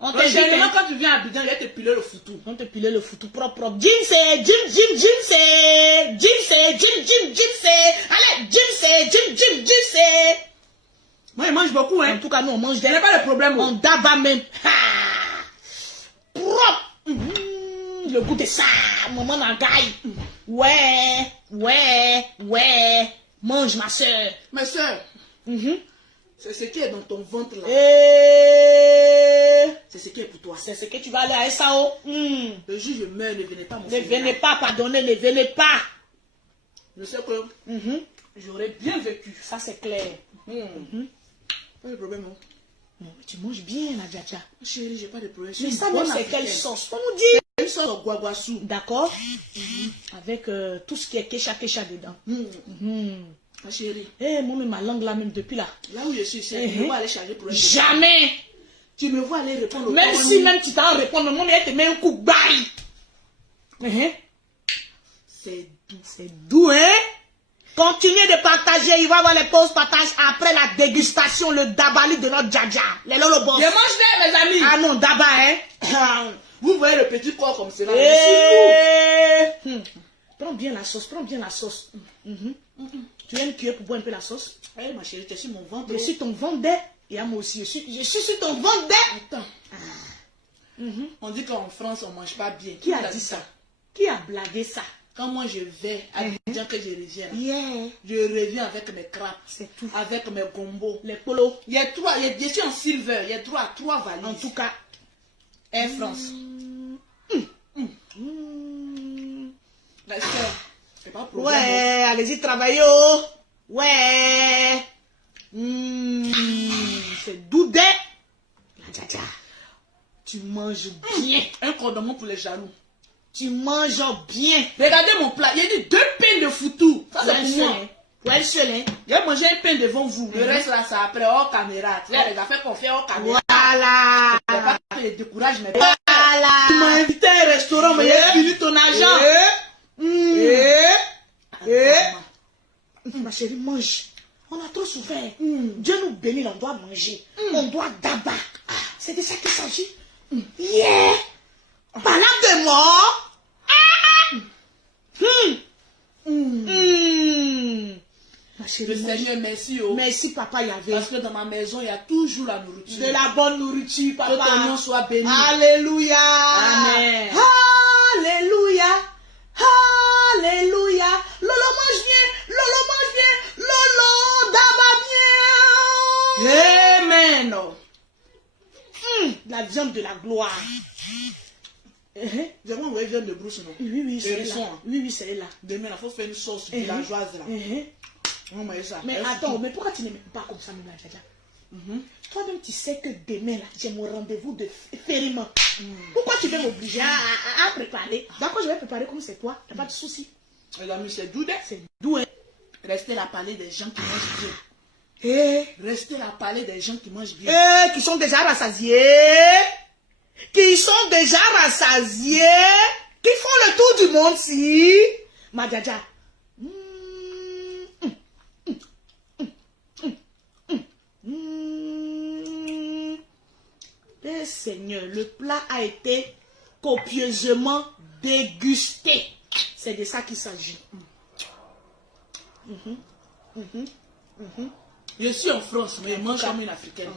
On te Généralement, quand tu viens à Abidjan, il va te piler le foutu. On te pilait le foutu propre. Jim c'est, Jim c'est. Allez, Jim c'est. Moi, je mange beaucoup, hein. En tout cas, nous, on mange Je n'ai pas de problème. On daba même. Propre. Le goût de ça. Maman n'agaille. Ouais. Mange, ma soeur. Ma soeur, c'est ce qui est dans ton ventre là. C'est ce qui est pour toi. C'est ce que tu vas aller à SAO. Le jour où je meurs, ne venez pas mon Ne venez pas pardonner, ne venez pas. Je sais que j'aurais bien vécu. Ça, c'est clair. Pas de problème, non. Non, tu manges bien, la Dja. Chérie, j'ai pas de problème. Mais ça, même, c'est quelle sauce? Faut nous dire. Une sauce au guaguassou. D'accord. Avec tout ce qui est kécha dedans. Ma chérie. Moi-même, ma langue là, même depuis là. Là où je suis, tu me vois aller charger pour un Jamais. Tu me vois aller répondre au Même si même tu t'en réponds, mon monde te met un coup bail. C'est doux. C'est doux, hein? Continuez de partager, il va y avoir les pauses partage après la dégustation, le dabali de notre Dja. Les lolobos. Je mange bien, mes amis. Ah non, daba, hein? Vous voyez le petit corps comme cela. Prends bien la sauce, Tu as une cuillère pour boire un peu la sauce? Oui, ma chérie, tu es sur mon ventre. Je suis ton ventre. Et à moi aussi, je suis sur ton ventre. Attends. On dit qu'en France, on ne mange pas bien. Qui a dit ça? Qui a blagué ça? Quand moi je vais à Abidjan, que je reviens, je reviens avec mes crêpes, c'est tout. Avec mes gombos, les polos. Il y a trois, je suis en silver, il y a trois valises. En tout cas, Air France. La soeur, c'est pas problème. Ouais, allez-y travailler. Ouais. C'est doudé. Tu manges bien. Un condiment pour les jaloux. Tu manges bien. Regardez mon plat. Il y a dit 2 pains de foutu. Ça, c'est pour moi. Pour elle seule, hein. J'ai mangé un pain devant vous. Le reste, là, c'est après, hors caméra. Tu vois, les affaires qu'on fait hors caméra. Voilà. Il n'y a pas que les décourage, mais voilà. Tu m'as invité à un restaurant, mais j'ai fini ton argent. Ma chérie, mange. On a trop souffert. Dieu nous bénit, on doit manger. On doit d'abord. C'est de ça qu'il s'agit. Yeah. Parlant de mort. Ma chérie, le Seigneur, merci. Merci, papa Yahvé. Parce que dans ma maison, il y a toujours la nourriture. De la bonne nourriture, papa. Que ton nom soit béni. Alléluia. Amen. Alléluia. Alléluia. Lolo mange bien. Lolo mange bien. Lolo d'aba bien. Amen. La viande de la gloire. J'ai envoyé viande de brousse, non? Oui, c'est là. Oui, c'est là. Demain, il faut faire une sauce villageoise là. Ça. Mais attends, mais pourquoi tu ne mets pas comme ça, Mila Dja? Toi-même, tu sais que demain, là, j'ai mon rendez-vous de fériment. Pourquoi tu veux m'obliger à préparer? D'accord, je vais préparer comme c'est toi. Il n'y a pas de souci. Les amis, c'est doux. C'est doux, hein? Restez là parler des gens qui mangent bien. Restez là parler des gens qui mangent bien. Qui sont déjà rassasiés. Qui sont déjà rassasiés. Qui font le tour du monde, si. Ma Dja. Seigneur, le plat a été copieusement dégusté. C'est de ça qu'il s'agit. Je suis en France, mais je mange comme une Africaine.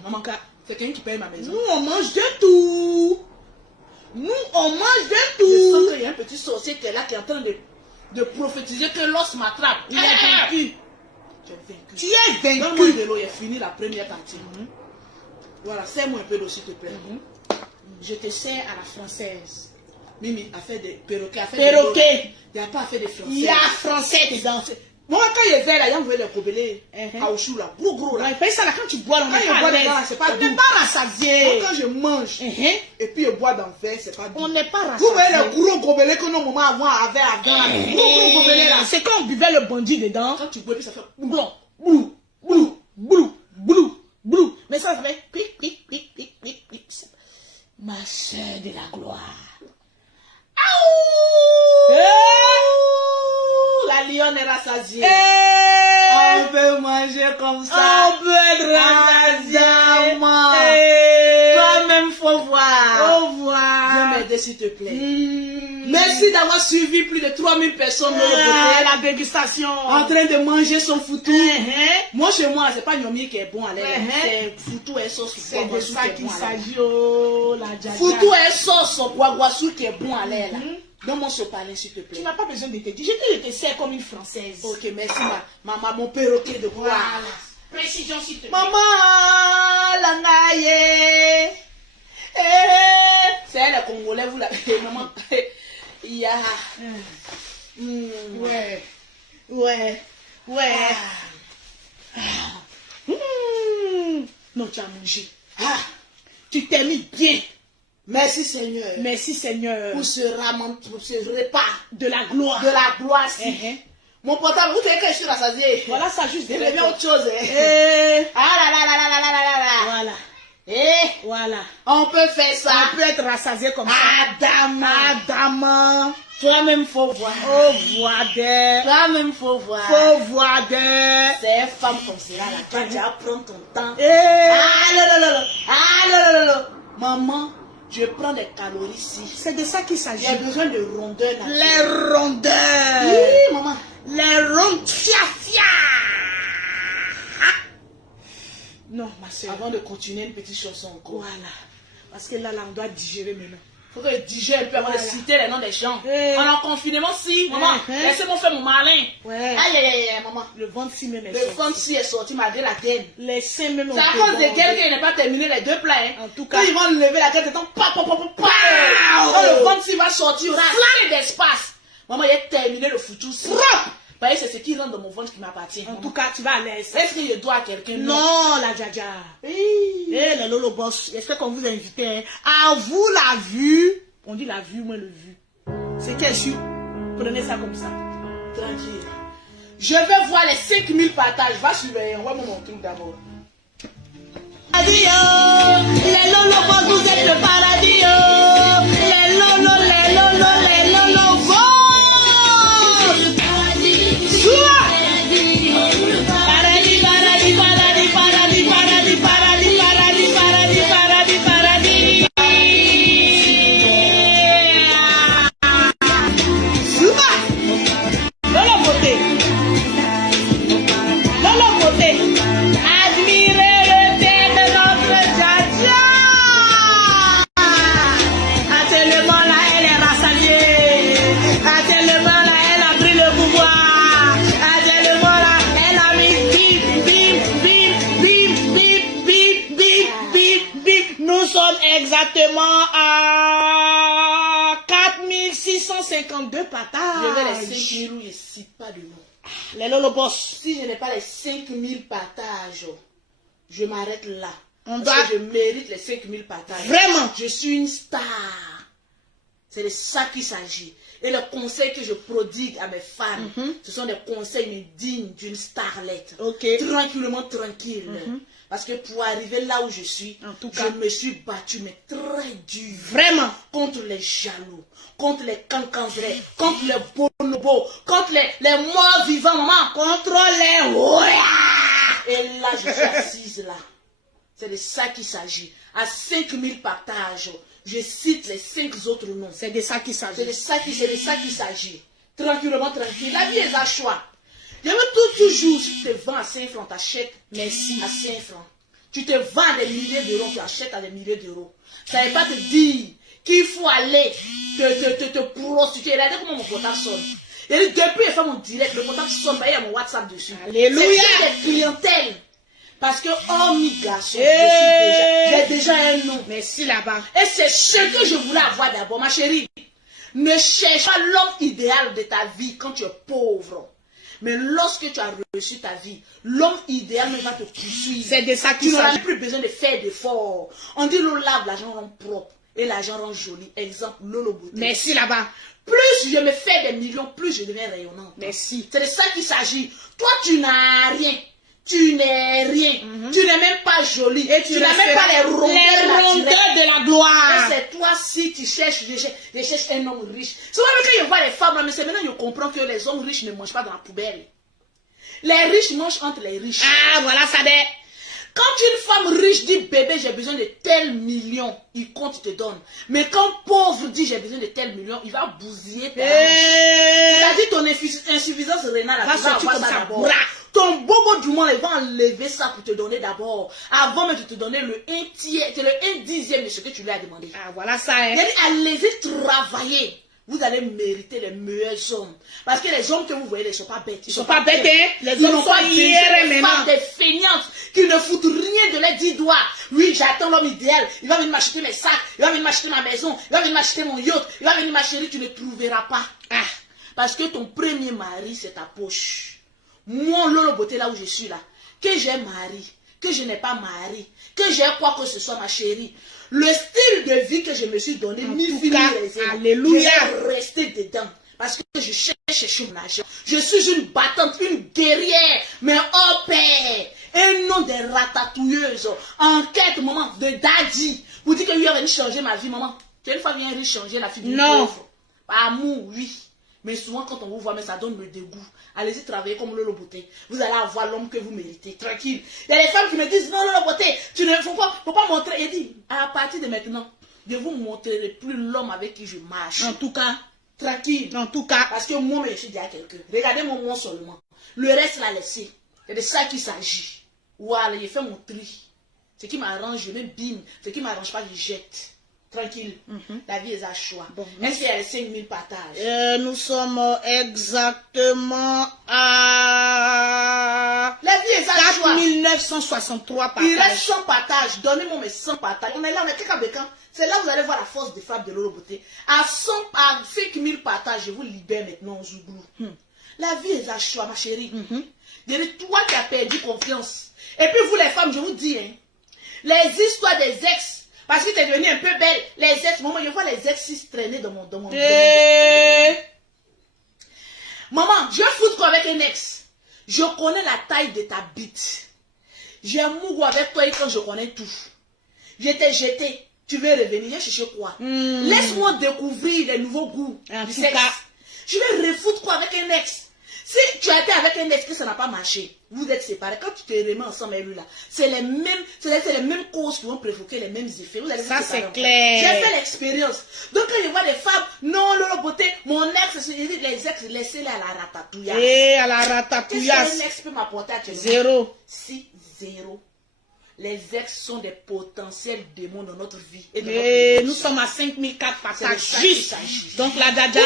C'est quelqu'un qui paye ma maison. Nous, on mange de tout. Nous, on mange de tout. Je sens qu'il y a un petit sorcier qui est là, qui est en train de prophétiser que l'os m'attrape. Il est vaincu. Tu es vaincu. Tu es vaincu. Donne-moi de l'eau, il a fini la première partie. Voilà, serre-moi un peu d'eau, s'il te plaît. Je te sers à la française. Mimi a fait des perroquets. Perroquets. Il n'y a pas fait des français. Il y a français dedans. Moi, quand il est vert, là, il y a envoyé les gobelets. Caoutchouc, là. Gros, là. Ouais, ça, là, quand tu bois, on n'est pas là, c'est pas doux. On n'est pas rassasié. Quand je mange, et puis je bois dans le verre, c'est pas doux. On n'est pas rassasié. Vous voyez les gros gobelets que nos mamans avant avaient avant. Gros gobelets, là. C'est quand on buvait le bandit dedans. Quand tu bois, puis ça fait blou, blou, blou, blou, blou, blou. Mais ça fait pic, pic, pic, pic, pic, pic. Ma soeur de la gloire. La lionne est rassasiée. On peut manger comme ça. On peut être rassasié. Toi-même, faut voir. Au revoir. Viens m'aider, s'il te plaît. Merci d'avoir suivi plus de 3000 personnes dans le côté. La dégustation. En train de manger son foutou. Moi, chez moi, c'est pas Nyomi qui est bon à l'air. C'est foutou et sauce. C'est de ça qu'il s'agit. Foutou et sauce guaguassou qui est bon à l'air. Donne-moi ce palais, s'il te plaît. Tu n'as pas besoin de te dire. Je te sers comme une Française. Ok, merci, maman, mon perroquet de bois. Voilà. Précision, s'il te plaît. Maman, langaye. C'est elle, les Congolais, vous l'avez. Maman, ya. Ouais. Non, tu as mangé. Tu t'es mis bien. Merci Seigneur. Merci Seigneur. Pour ce repas de la gloire. De la gloire. Mon portable, vous savez que je suis rassasié. Voilà, ça juste. Il y a autre chose. Voilà. Voilà. On peut faire ça. On peut être rassasié comme ça. Adama. Toi-même, faut voir. Toi-même, faut voir. C'est femme comme cela, là. Tu vas déjà prendre ton temps. Maman, je prends des calories ici. C'est de ça qu'il s'agit. J'ai besoin de rondeurs. Les rondeurs. Oui, maman. Les rondeurs. Non, ma soeur. Avant de continuer, une petite chanson encore. Voilà. Parce que là, on doit digérer maintenant. Il faut que je digère un peu avant de citer les noms des gens. On est en confinement, si. Maman, laissez-moi faire mon malin. Aïe, maman. Le ventre si même est sorti. Le ventre si est sorti malgré la gaine. Les seins même. C'est à cause de guerre qu'il n'a pas terminé les deux plats. En tout cas. Quand ils vont lever la tête, quand le ventre si va sortir, il y aura plein d'espace. Maman, il a terminé le foutu. Voyez, c'est ce qui rentre dans mon ventre qui m'appartient. En tout cas, tu vas à l'aise. Est-ce que je dois à quelqu'un? Non, la Djaja. Le Lolo Boss, j'espère qu'on vous a invité. À vous la vue. On dit la vue, moi le vu. C'est quel chou? Prenez ça comme ça. Tranquille. Je vais voir les 5000 partages. Va sur le... Envoie-moi mon truc d'abord. Paradis, les Lolo Boss, vous êtes le paradis. Les Lolo, les Lolo, les Lolo Boss. Exactement à 4652 partages. Je vais les 5000 où je ne cite pas de nom. Les Lolo Boss. Si je n'ai pas les 5000 partages, je m'arrête là. Parce que je mérite les 5000 partages. Vraiment. Je suis une star. C'est de ça qu'il s'agit. Et les conseils que je prodigue à mes fans, ce sont des conseils dignes d'une starlette. Tranquillement, tranquille. Parce que pour arriver là où je suis, en tout cas, je me suis battue, mais très dur. Vraiment. Contre les jaloux, contre les cancanzrés, contre les bonobos, contre les morts vivants, maman. Contre les... Et là, je suis assise là. C'est de ça qu'il s'agit. À 5000 partages, je cite les 5 autres noms. C'est de ça qu'il s'agit. C'est de ça qu'il s'agit. Tranquillement, tranquille. La vie est à choix. Je veux toujours, si tu te vends à 5 francs, t'achètes. Merci. À 5 francs. Tu te vends à des milliers d'euros, tu achètes à des milliers d'euros. Ça ne veut pas te dire qu'il faut aller te prostituer. Regardez comment mon portable sonne. Et depuis j'ai fait mon direct, le portable sonne, il y a mon WhatsApp dessus. Alléluia. C'est des clientèles. Parce que, oh, mi garçon, j'ai déjà un nom. Merci là-bas. Et c'est ce que je voulais avoir d'abord, ma chérie. Ne cherche pas l'homme idéal de ta vie quand tu es pauvre. Mais lorsque tu as reçu ta vie, l'homme idéal va te poursuivre. C'est de ça Tu qu'il n'auras s'agit. plus besoin de faire d'efforts. On dit l'eau lave, l'argent rend propre. Et l'argent rend joli. Exemple, Lolo Beauté. Merci là-bas. Plus je me fais des millions, plus je deviens rayonnante. Merci. C'est de ça qu'il s'agit. Toi, tu n'as rien. Tu n'es rien. Tu n'es même pas jolie. Et tu n'as même pas les rondeurs de la gloire. Et c'est toi si tu cherches, je cherche un homme riche. Souvent, quand je vois les femmes, là, mais c'est maintenant que je comprends que les hommes riches ne mangent pas dans la poubelle. Les riches mangent entre les riches. Ah, voilà ça d'est. Quand une femme riche dit bébé j'ai besoin de tel million, il compte, il te donne. Mais quand pauvre dit j'ai besoin de tel million, il va bousiller ta hanche. C'est-à-dire ton insuffisance rénale, Va tu vas sortir avoir comme ça ça, d'abord. bra. Ton bobo du monde, il va enlever ça pour te donner d'abord. Avant même de te donner le 1/10 de ce que tu lui as demandé. Ah, voilà ça, hein. Il a dit, allez-y travailler. Vous allez mériter les meilleurs hommes. Parce que les hommes que vous voyez, ils ne sont pas bêtes. Ils sont pas bêtes, hein. Les Ils hommes n'ont sont pas hier et des maintenant. femmes, des feignantes qui ne foutent rien de leurs 10 doigts. Oui, j'attends l'homme idéal. Il va venir m'acheter mes sacs. Il va venir m'acheter ma maison. Il va venir m'acheter mon yacht. Il va venir m'acheter. Tu ne trouveras pas. Ah. Parce que ton premier mari, c'est ta poche. Moi, Lolo Beauté, là où je suis là, que j'ai mari, que je n'ai pas mari, que j'ai quoi que ce soit, ma chérie, le style de vie que je me suis donné, alléluia, je vais rester dedans. Parce que je cherche mon argent. Je suis une battante, une guerrière, mais oh père, un nom de ratatouilleuse, enquête, maman, de daddy, vous dites que lui a venu changer ma vie, maman. Quelle fois vient lui changer la fille du pauvre? Par amour, oui. Mais souvent, quand on vous voit, mais ça donne le dégoût. Allez-y travailler comme Lolo Beauté. Vous allez avoir l'homme que vous méritez. Tranquille. Il y a des femmes qui me disent, non, Lolo Beauté, tu ne faut pas montrer. Il dit, à partir de maintenant, je ne vous montrerai plus l'homme avec qui je marche. En tout cas. Tranquille. En tout cas. Parce que moi, je suis déjà quelqu'un. Regardez mon moi seulement. Le reste, l'a laissé. C'est de ça qu'il s'agit. Voilà, j'ai fait mon tri. Ce qui m'arrange, je mets bim. Ce qui ne m'arrange pas, je jette. Tranquille. La vie est à choix. Bon, est-ce qu'il y a les 5000 partages? Nous sommes exactement à... La vie est à choix. 4963 partages. Il reste 100 partages. Donnez-moi mes 100 partages. On est là, on est quelqu'un de quand? C'est là où vous allez voir la force des femmes de Lolo Beauté. À 5000 partages, je vous libère maintenant au Zouglou. La vie est à choix, ma chérie. Je dis, toi qui as perdu confiance. Et puis vous les femmes, je vous dis, hein, les histoires des ex, parce que tu es devenue un peu belle, les ex, maman, je vois les ex traîner dans mon Maman, je fous quoi avec un ex? Je connais la taille de ta bite. J'ai mouru avec toi et quand je connais tout. Je t'ai jeté. Tu veux revenir, je cherche quoi? Laisse-moi découvrir les nouveaux goûts du sexe. Je vais refoutre quoi avec un ex? Si tu as été avec un ex que ça n'a pas marché, vous êtes séparés, quand tu te remets ensemble avec lui là, c'est les mêmes causes qui vont provoquer les mêmes effets. Vous allez ça c'est clair. J'ai fait l'expérience. Donc quand je vois des femmes, non, Lolo Beauté, mon ex, les ex, laissez-les à la ratatouillage. Et à la ratatouillage. Qu'est-ce qu'un ex peut m'apporter actuellement? Zéro. Si, zéro. Les ex sont des potentiels démons dans notre vie. Et nous sommes à 5004 partages. Juste. Donc la dada.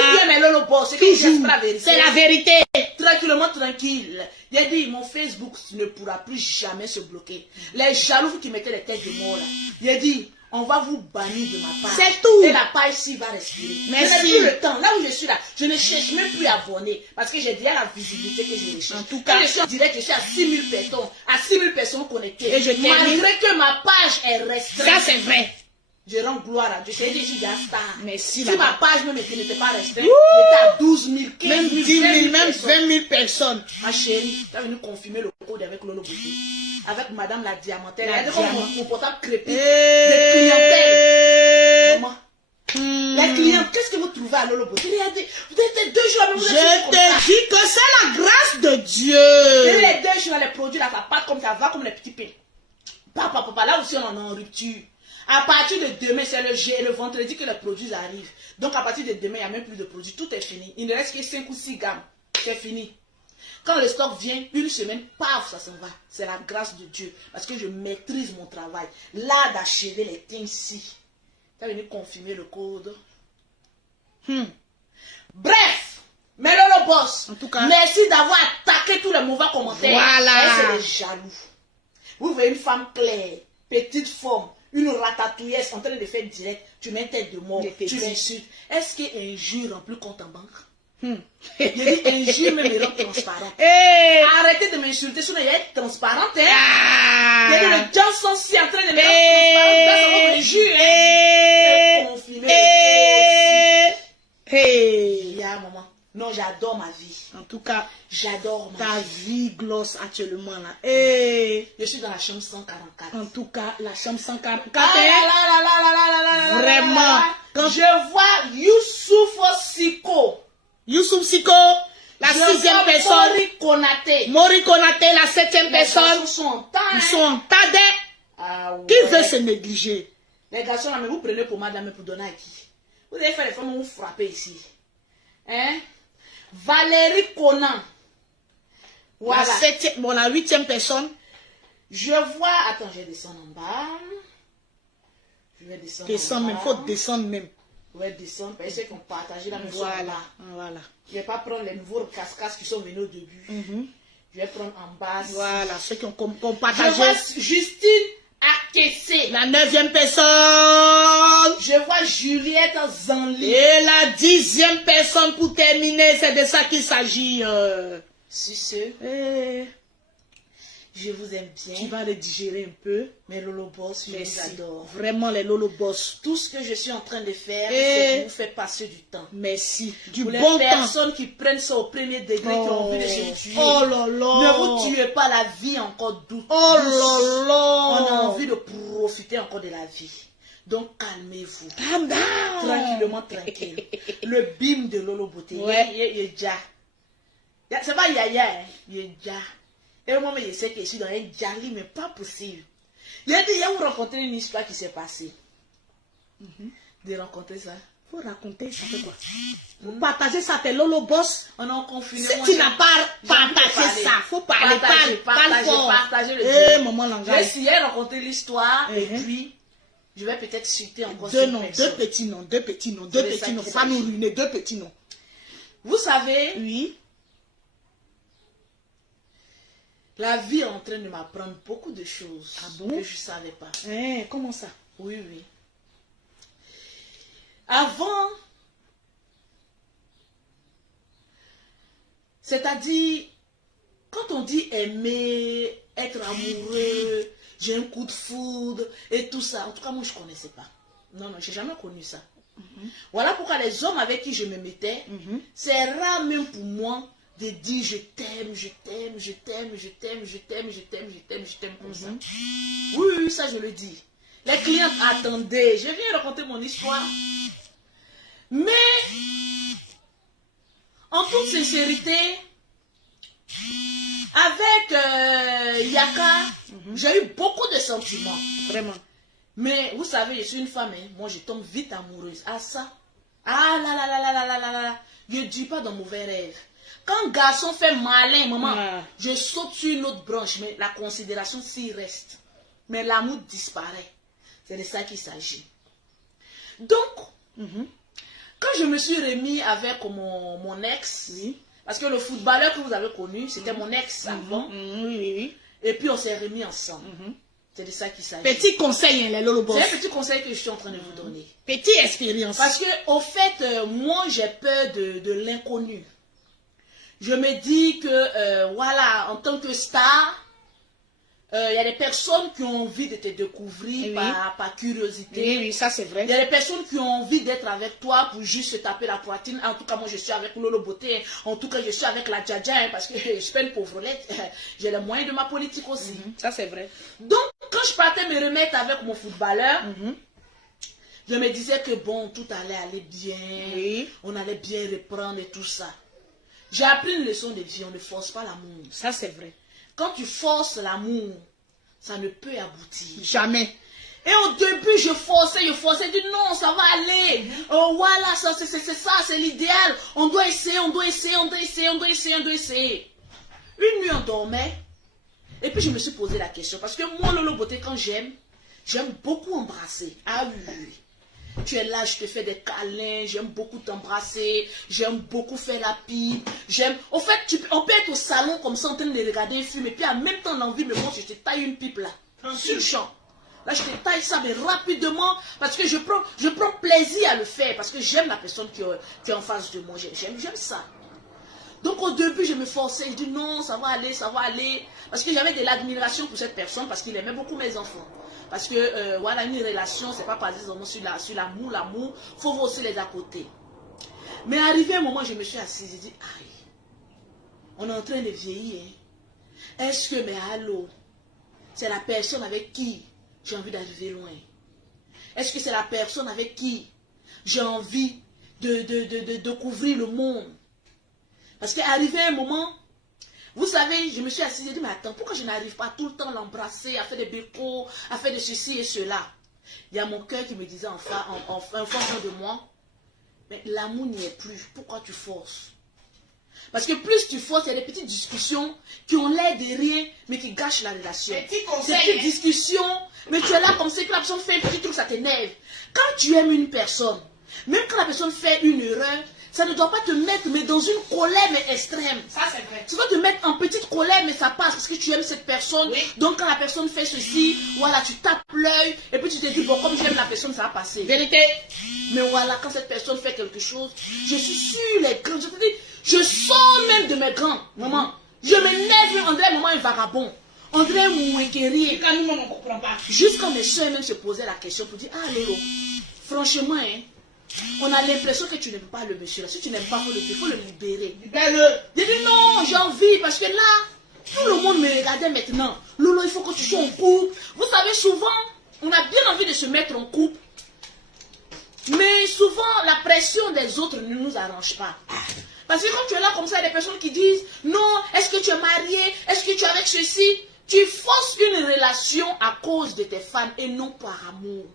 C'est la vérité. Tranquillement, tranquille. J'ai dit, mon Facebook ne pourra plus jamais se bloquer. Les jaloux qui mettaient les têtes de mort là. J'ai dit, on va vous bannir de ma page. C'est tout. Et la page ici va respirer. Merci. Je n'ai plus le temps. Là où je suis là, je ne cherche même plus à abonner. Parce que j'ai déjà la visibilité que je recherche. En tout cas, je suis en direct, je suis à 6000 personnes. À 6000 personnes connectées. Et je termine. Malgré que ma page est restreinte. Ça c'est vrai. Je rends gloire à Dieu. Je suis déjà star. Merci. Si ma page même n'était pas restreinte, j'étais à 12 000, 15 000, même 10 000, même 20 000 personnes. Ma chérie, tu es venue confirmer le code avec Lolo Beauté. Avec madame la diamantaire. La Elle a dit mon portable crépite. Des clientèles. Maman. Les clients, qu'est-ce que vous trouvez à Lolo Beauté? Vous êtes 2 jours à même. Je te dis que c'est la grâce de Dieu. Et les 2 jours, les produits là, ça part comme ça, va comme les petits pains. Papa, là aussi on en est en rupture. À partir de demain, c'est le vendredi que les produits arrivent. Donc à partir de demain, il n'y a même plus de produits. Tout est fini. Il ne reste que 5 ou 6 gammes. C'est fini. Quand le stock vient, une semaine, paf, ça s'en va. C'est la grâce de Dieu. Parce que je maîtrise mon travail. Là, d'achever les things ici. Tu as venu confirmer le code. Bref, mais le boss. En tout cas, merci d'avoir attaqué tous les mauvais commentaires. Voilà. C'est les jaloux. Vous voyez une femme claire, petite forme, une ratatouilleuse en train de faire direct, tu mets tête de mort, tu l'insultes. Est-ce qu'un jour remplit compte en banque? J'ai dit injure me rend transparent. Arrêtez de m'insulter, sinon il est transparente. Hein? Les gens sont si en train de me rendre transparente, ça va m'injurer. Maman. Non, j'adore ma vie. En tout cas, j'adore ta vie glosse actuellement là. Je suis dans la chambre 144. En tout cas, la chambre 144. Vraiment. Quand je vois Youssouf Siko. Youssouf Siko, la 6e personne. Mori Konaté, la 7e personne. Ils sont en tas. Ils sont en tas. Ouais. Qui veut se négliger? Les garçons là, mais vous prenez pour madame pour donner à qui? Vous devez faire les femmes vous frapper ici. Hein? Valérie Conan. Voilà. La 8e personne. Je vois. Attends, je vais descendre en bas. Je vais descendre. Descendre même, il faut descendre même. Je vais descendre. Parce qu'on partage la même chose. Voilà. Je ne vais pas prendre les nouveaux cascas qui sont venus au début. Je vais prendre en bas. Voilà, ceux qui ont partagé. Je vois Justine Akessé. La 9e personne. Je vois Juliette Zanli. Et la 10e personne pour terminer, c'est de ça qu'il s'agit. Si ce. Je vous aime bien. Tu vas les digérer un peu. Mais Lolo Boss, je les adore. Vraiment les Lolo Boss. Tout ce que je suis en train de faire, c'est pour vous faire passer du temps. Merci. Du pour bon les temps. personnes qui prennent ça au premier degré, qui ont envie de se tuer. Oh là là. Ne vous tuez pas, la vie encore douce. Oh là là. On a envie de profiter encore de la vie. Donc calmez-vous. Calm down. Tranquillement, tranquille. Le bim de Lolo Beauté. Ouais. Il est déjà. C'est pas Yaya, hein. Il est déjà. Et moi, je sais que je suis dans un jali, mais pas possible. Il a dit, il y a vous rencontré une histoire qui s'est passée. De rencontrer ça. Faut raconter, ça fait quoi? Faut partager ça, t'es Lolo Boss. On est en confinement. Si tu n'as pas partagé ça, faut parler, partager le maman langage. J'ai essayé de rencontrer l'histoire, et puis, je vais peut-être citer encore deux petits noms. Faut pas nous ruiner, 2 petits noms. Vous savez, oui. La vie est en train de m'apprendre beaucoup de choses que je ne savais pas. Comment ça? Oui. Avant, c'est-à-dire, quand on dit aimer, être amoureux, j'ai un coup de foudre et tout ça, en tout cas, moi, je ne connaissais pas. Non, je n'ai jamais connu ça. Voilà pourquoi les hommes avec qui je me mettais, c'est rare même pour moi de dire je t'aime comme ça. Oui, ça je le dis. Les clientes attendaient, je viens raconter mon histoire. Mais, en toute sincérité, avec Yaka, j'ai eu beaucoup de sentiments. Vraiment. Mais vous savez, je suis une femme, hein, moi je tombe vite amoureuse. Ah ça, ah là, je ne dis pas dans mauvais rêve. Quand un garçon fait malin, maman, je saute sur une autre branche, mais la considération s'y reste. Mais l'amour disparaît. C'est de ça qu'il s'agit. Donc, quand je me suis remis avec mon ex, parce que le footballeur que vous avez connu, c'était mon ex avant, et puis on s'est remis ensemble. C'est de ça qu'il s'agit. Petit conseil, les Lolo Boss. C'est un petit conseil que je suis en train de vous donner. Petite expérience. Parce que, au fait, moi, j'ai peur de l'inconnu. Je me dis que, voilà, en tant que star, il y a des personnes qui ont envie de te découvrir par curiosité. Oui, ça c'est vrai. Il y a des personnes qui ont envie d'être avec toi pour juste se taper la poitrine. En tout cas, moi je suis avec Lolo Beauté. En tout cas, je suis avec la Djadja, parce que je suis pas une pauvrelette. J'ai les moyens de ma politique aussi. Ça c'est vrai. Donc, quand je partais me remettre avec mon footballeur, je me disais que bon, tout allait aller bien. On allait bien reprendre et tout ça. J'ai appris une leçon de vie, on ne force pas l'amour. Ça c'est vrai. Quand tu forces l'amour, ça ne peut aboutir. Jamais. Et au début, je forçais, je dis non, ça va aller. Oh voilà, c'est ça, c'est l'idéal. On doit essayer. Une nuit, on dormait. Et puis, je me suis posé la question. Parce que moi, Lolo Beauté, quand j'aime beaucoup embrasser. Ah oui. Tu es là, je te fais des câlins, j'aime beaucoup t'embrasser, j'aime beaucoup faire la pipe, au fait, on peut être au salon comme ça en train de regarder un film et puis en même temps l'envie me montre, je te taille une pipe là, sur le champ. Là, je te taille ça, mais rapidement, parce que je prends plaisir à le faire, parce que j'aime la personne qui est en face de moi. J'aime ça. Donc au début, je me forçais, je dis non, ça va aller, ça va aller. Parce que j'avais de l'admiration pour cette personne, parce qu'il aimait beaucoup mes enfants. Parce que, voilà, une relation, c'est pas basé seulement sur l'amour, il faut voir aussi les à côté. Mais arrivé un moment, je me suis assise, j'ai dit, aïe, on est en train de vieillir. Hein. Est-ce que, mais allô, c'est la personne avec qui j'ai envie d'arriver loin? Est-ce que c'est la personne avec qui j'ai envie de découvrir le monde? Parce qu'arrivé un moment, vous savez, je me suis assise et dit, mais attends, pourquoi je n'arrive pas tout le temps à l'embrasser, à faire des bécos, à faire de ceci et cela? Il y a mon cœur qui me disait en fond de moi, mais l'amour n'y est plus, pourquoi tu forces? Parce que plus tu forces, il y a des petites discussions qui ont l'air de rien, mais qui gâchent la relation. Ces petites discussions, mais tu es là comme ça, que la personne fait un petit truc, ça t'énerve. Quand tu aimes une personne, même quand la personne fait une erreur, ça ne doit pas te mettre mais dans une colère mais extrême. Ça c'est vrai. Tu dois te mettre en petite colère mais ça passe parce que tu aimes cette personne. Oui. Donc quand la personne fait ceci, voilà, tu tapes l'œil et puis tu te dis, bon, comme j'aime la personne, ça va passer. Vérité. Mais voilà, quand cette personne fait quelque chose, je suis sur les grands. Je te dis, je sors même de mes grands, maman. Je m'énerve, on dirait maman un vagabond. On dirait un mouéquerier. Jusqu'à mes soeurs même se posaient la question pour dire, ah Lolo, franchement, hein, on a l'impression que tu n'aimes pas le monsieur là. Si tu n'aimes pas, il faut le libérer. J'ai dit non, j'ai envie parce que là, tout le monde me regardait maintenant. Lolo, il faut que tu sois en couple. Vous savez, souvent, on a bien envie de se mettre en couple. Mais souvent, la pression des autres ne nous arrange pas. Parce que quand tu es là comme ça, il y a des personnes qui disent, non, est-ce que tu es marié? Est-ce que tu es avec ceci? Tu forces une relation à cause de tes fans et non par amour.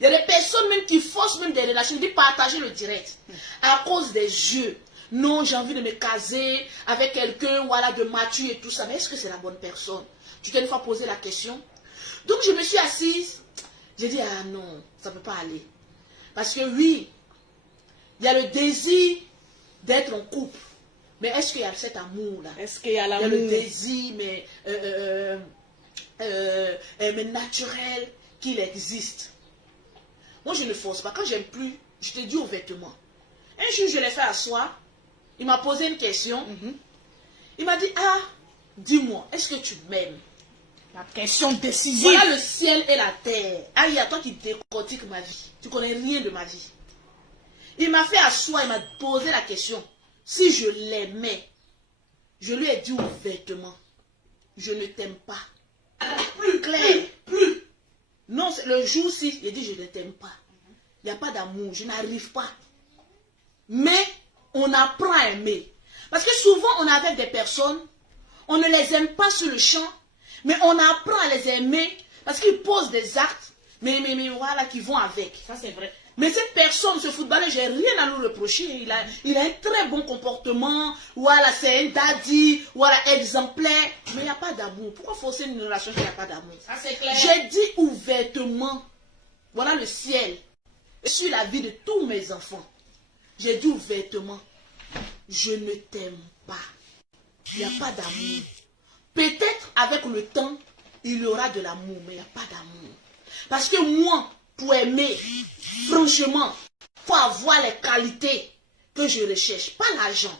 Il y a des personnes même qui forcent même des relations, de partager le direct. À cause des yeux. Non, j'ai envie de me caser avec quelqu'un, voilà, de mature et tout ça. Mais est-ce que c'est la bonne personne? Tu t'es une fois posé la question. Donc je me suis assise. J'ai dit, ah non, ça ne peut pas aller. Parce que oui, il y a le désir d'être en couple. Mais est-ce qu'il y a cet amour-là? Est-ce qu'il y a l'amour? Il y a le désir, mais naturel qu'il existe. Moi, je ne force pas. Quand j'aime plus, je te dis ouvertement. Un jour, je l'ai fait asseoir. Il m'a posé une question. Il m'a dit, ah, dis-moi, est-ce que tu m'aimes? La question décisive. Voilà le ciel et la terre. Ah, il y a toi qui décortique ma vie. Tu connais rien de ma vie. Il m'a fait asseoir, il m'a posé la question. Si je l'aimais, je lui ai dit ouvertement, je ne t'aime pas. Plus clair. Plus. Non, le jour-ci, il dit, je ne t'aime pas. Il n'y a pas d'amour, je n'arrive pas. Mais, on apprend à aimer. Parce que souvent, on est avec des personnes, on ne les aime pas sur le champ, mais on apprend à les aimer parce qu'ils posent des actes, mais voilà, qui vont avec. Ça, c'est vrai. Mais cette personne, ce footballeur, j'ai rien à lui reprocher. Il a un très bon comportement. Voilà, c'est un daddy. Voilà, exemplaire. Mais il n'y a pas d'amour. Pourquoi forcer une relation qu'il n'y a pas d'amour? Ça, c'est clair. J'ai dit ouvertement. Voilà le ciel. Sur la vie de tous mes enfants. J'ai dit ouvertement. Je ne t'aime pas. Il n'y a pas d'amour. Peut-être avec le temps, il y aura de l'amour. Mais il n'y a pas d'amour. Parce que moi, pour aimer, franchement, il faut avoir les qualités que je recherche, pas l'argent.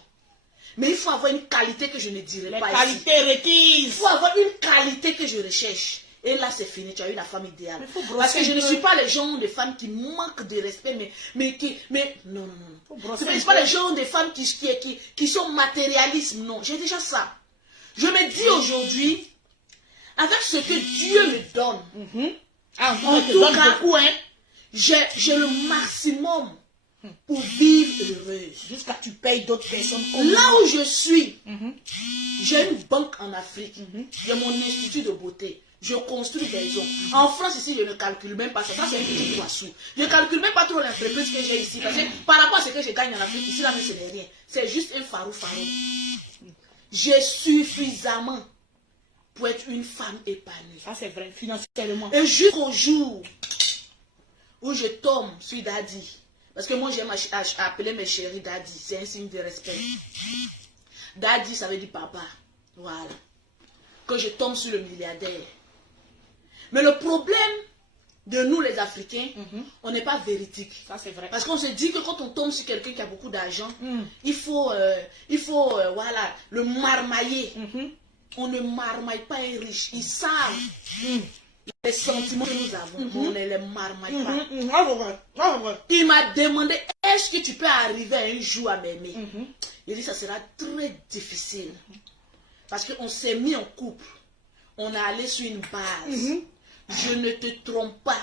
Mais il faut avoir une qualité que je ne dirai pas ici. Les qualités requises. Il faut avoir une qualité que je recherche. Et là, c'est fini, tu as eu la femme idéale. Parce que je ne suis pas le genre de femme qui manque de respect, mais non. Ce ne sont pas le genre de femmes qui sont matérialistes, non. J'ai déjà ça. Je me dis aujourd'hui, avec ce que Dieu me donne, en tout cas, j'ai le maximum pour vivre heureuse. Jusqu'à ce que tu payes d'autres personnes comme là moi. où je suis, j'ai une banque en Afrique. J'ai mon institut de beauté. Je construis des maisons. En France, ici, je ne calcule même pas ça. Ça, c'est un petit poisson. Je ne calcule même pas trop l'entreprise que j'ai ici. Parce que par rapport à ce que je gagne en Afrique, ici, là, mais ce n'est rien. C'est juste un farou. J'ai suffisamment pour être une femme épanouie. Ça, c'est vrai, financièrement. Et jusqu'au jour où je tombe sur Daddy, parce que moi j'aime appeler mes chéris Daddy, c'est un signe de respect. Daddy, ça veut dire papa. Voilà. Que je tombe sur le milliardaire. Mais le problème, de nous les Africains, on n'est pas véridique. Ça c'est vrai. Parce qu'on se dit que quand on tombe sur quelqu'un qui a beaucoup d'argent, il faut voilà, le marmailler. On ne marmaille pas un riche. Ils savent les sentiments que nous avons. On ne les marmaille pas. Il m'a demandé, est-ce que tu peux arriver un jour à m'aimer? Il dit, ça sera très difficile. Parce qu'on s'est mis en couple. On est allé sur une base. Je ne te trompe pas.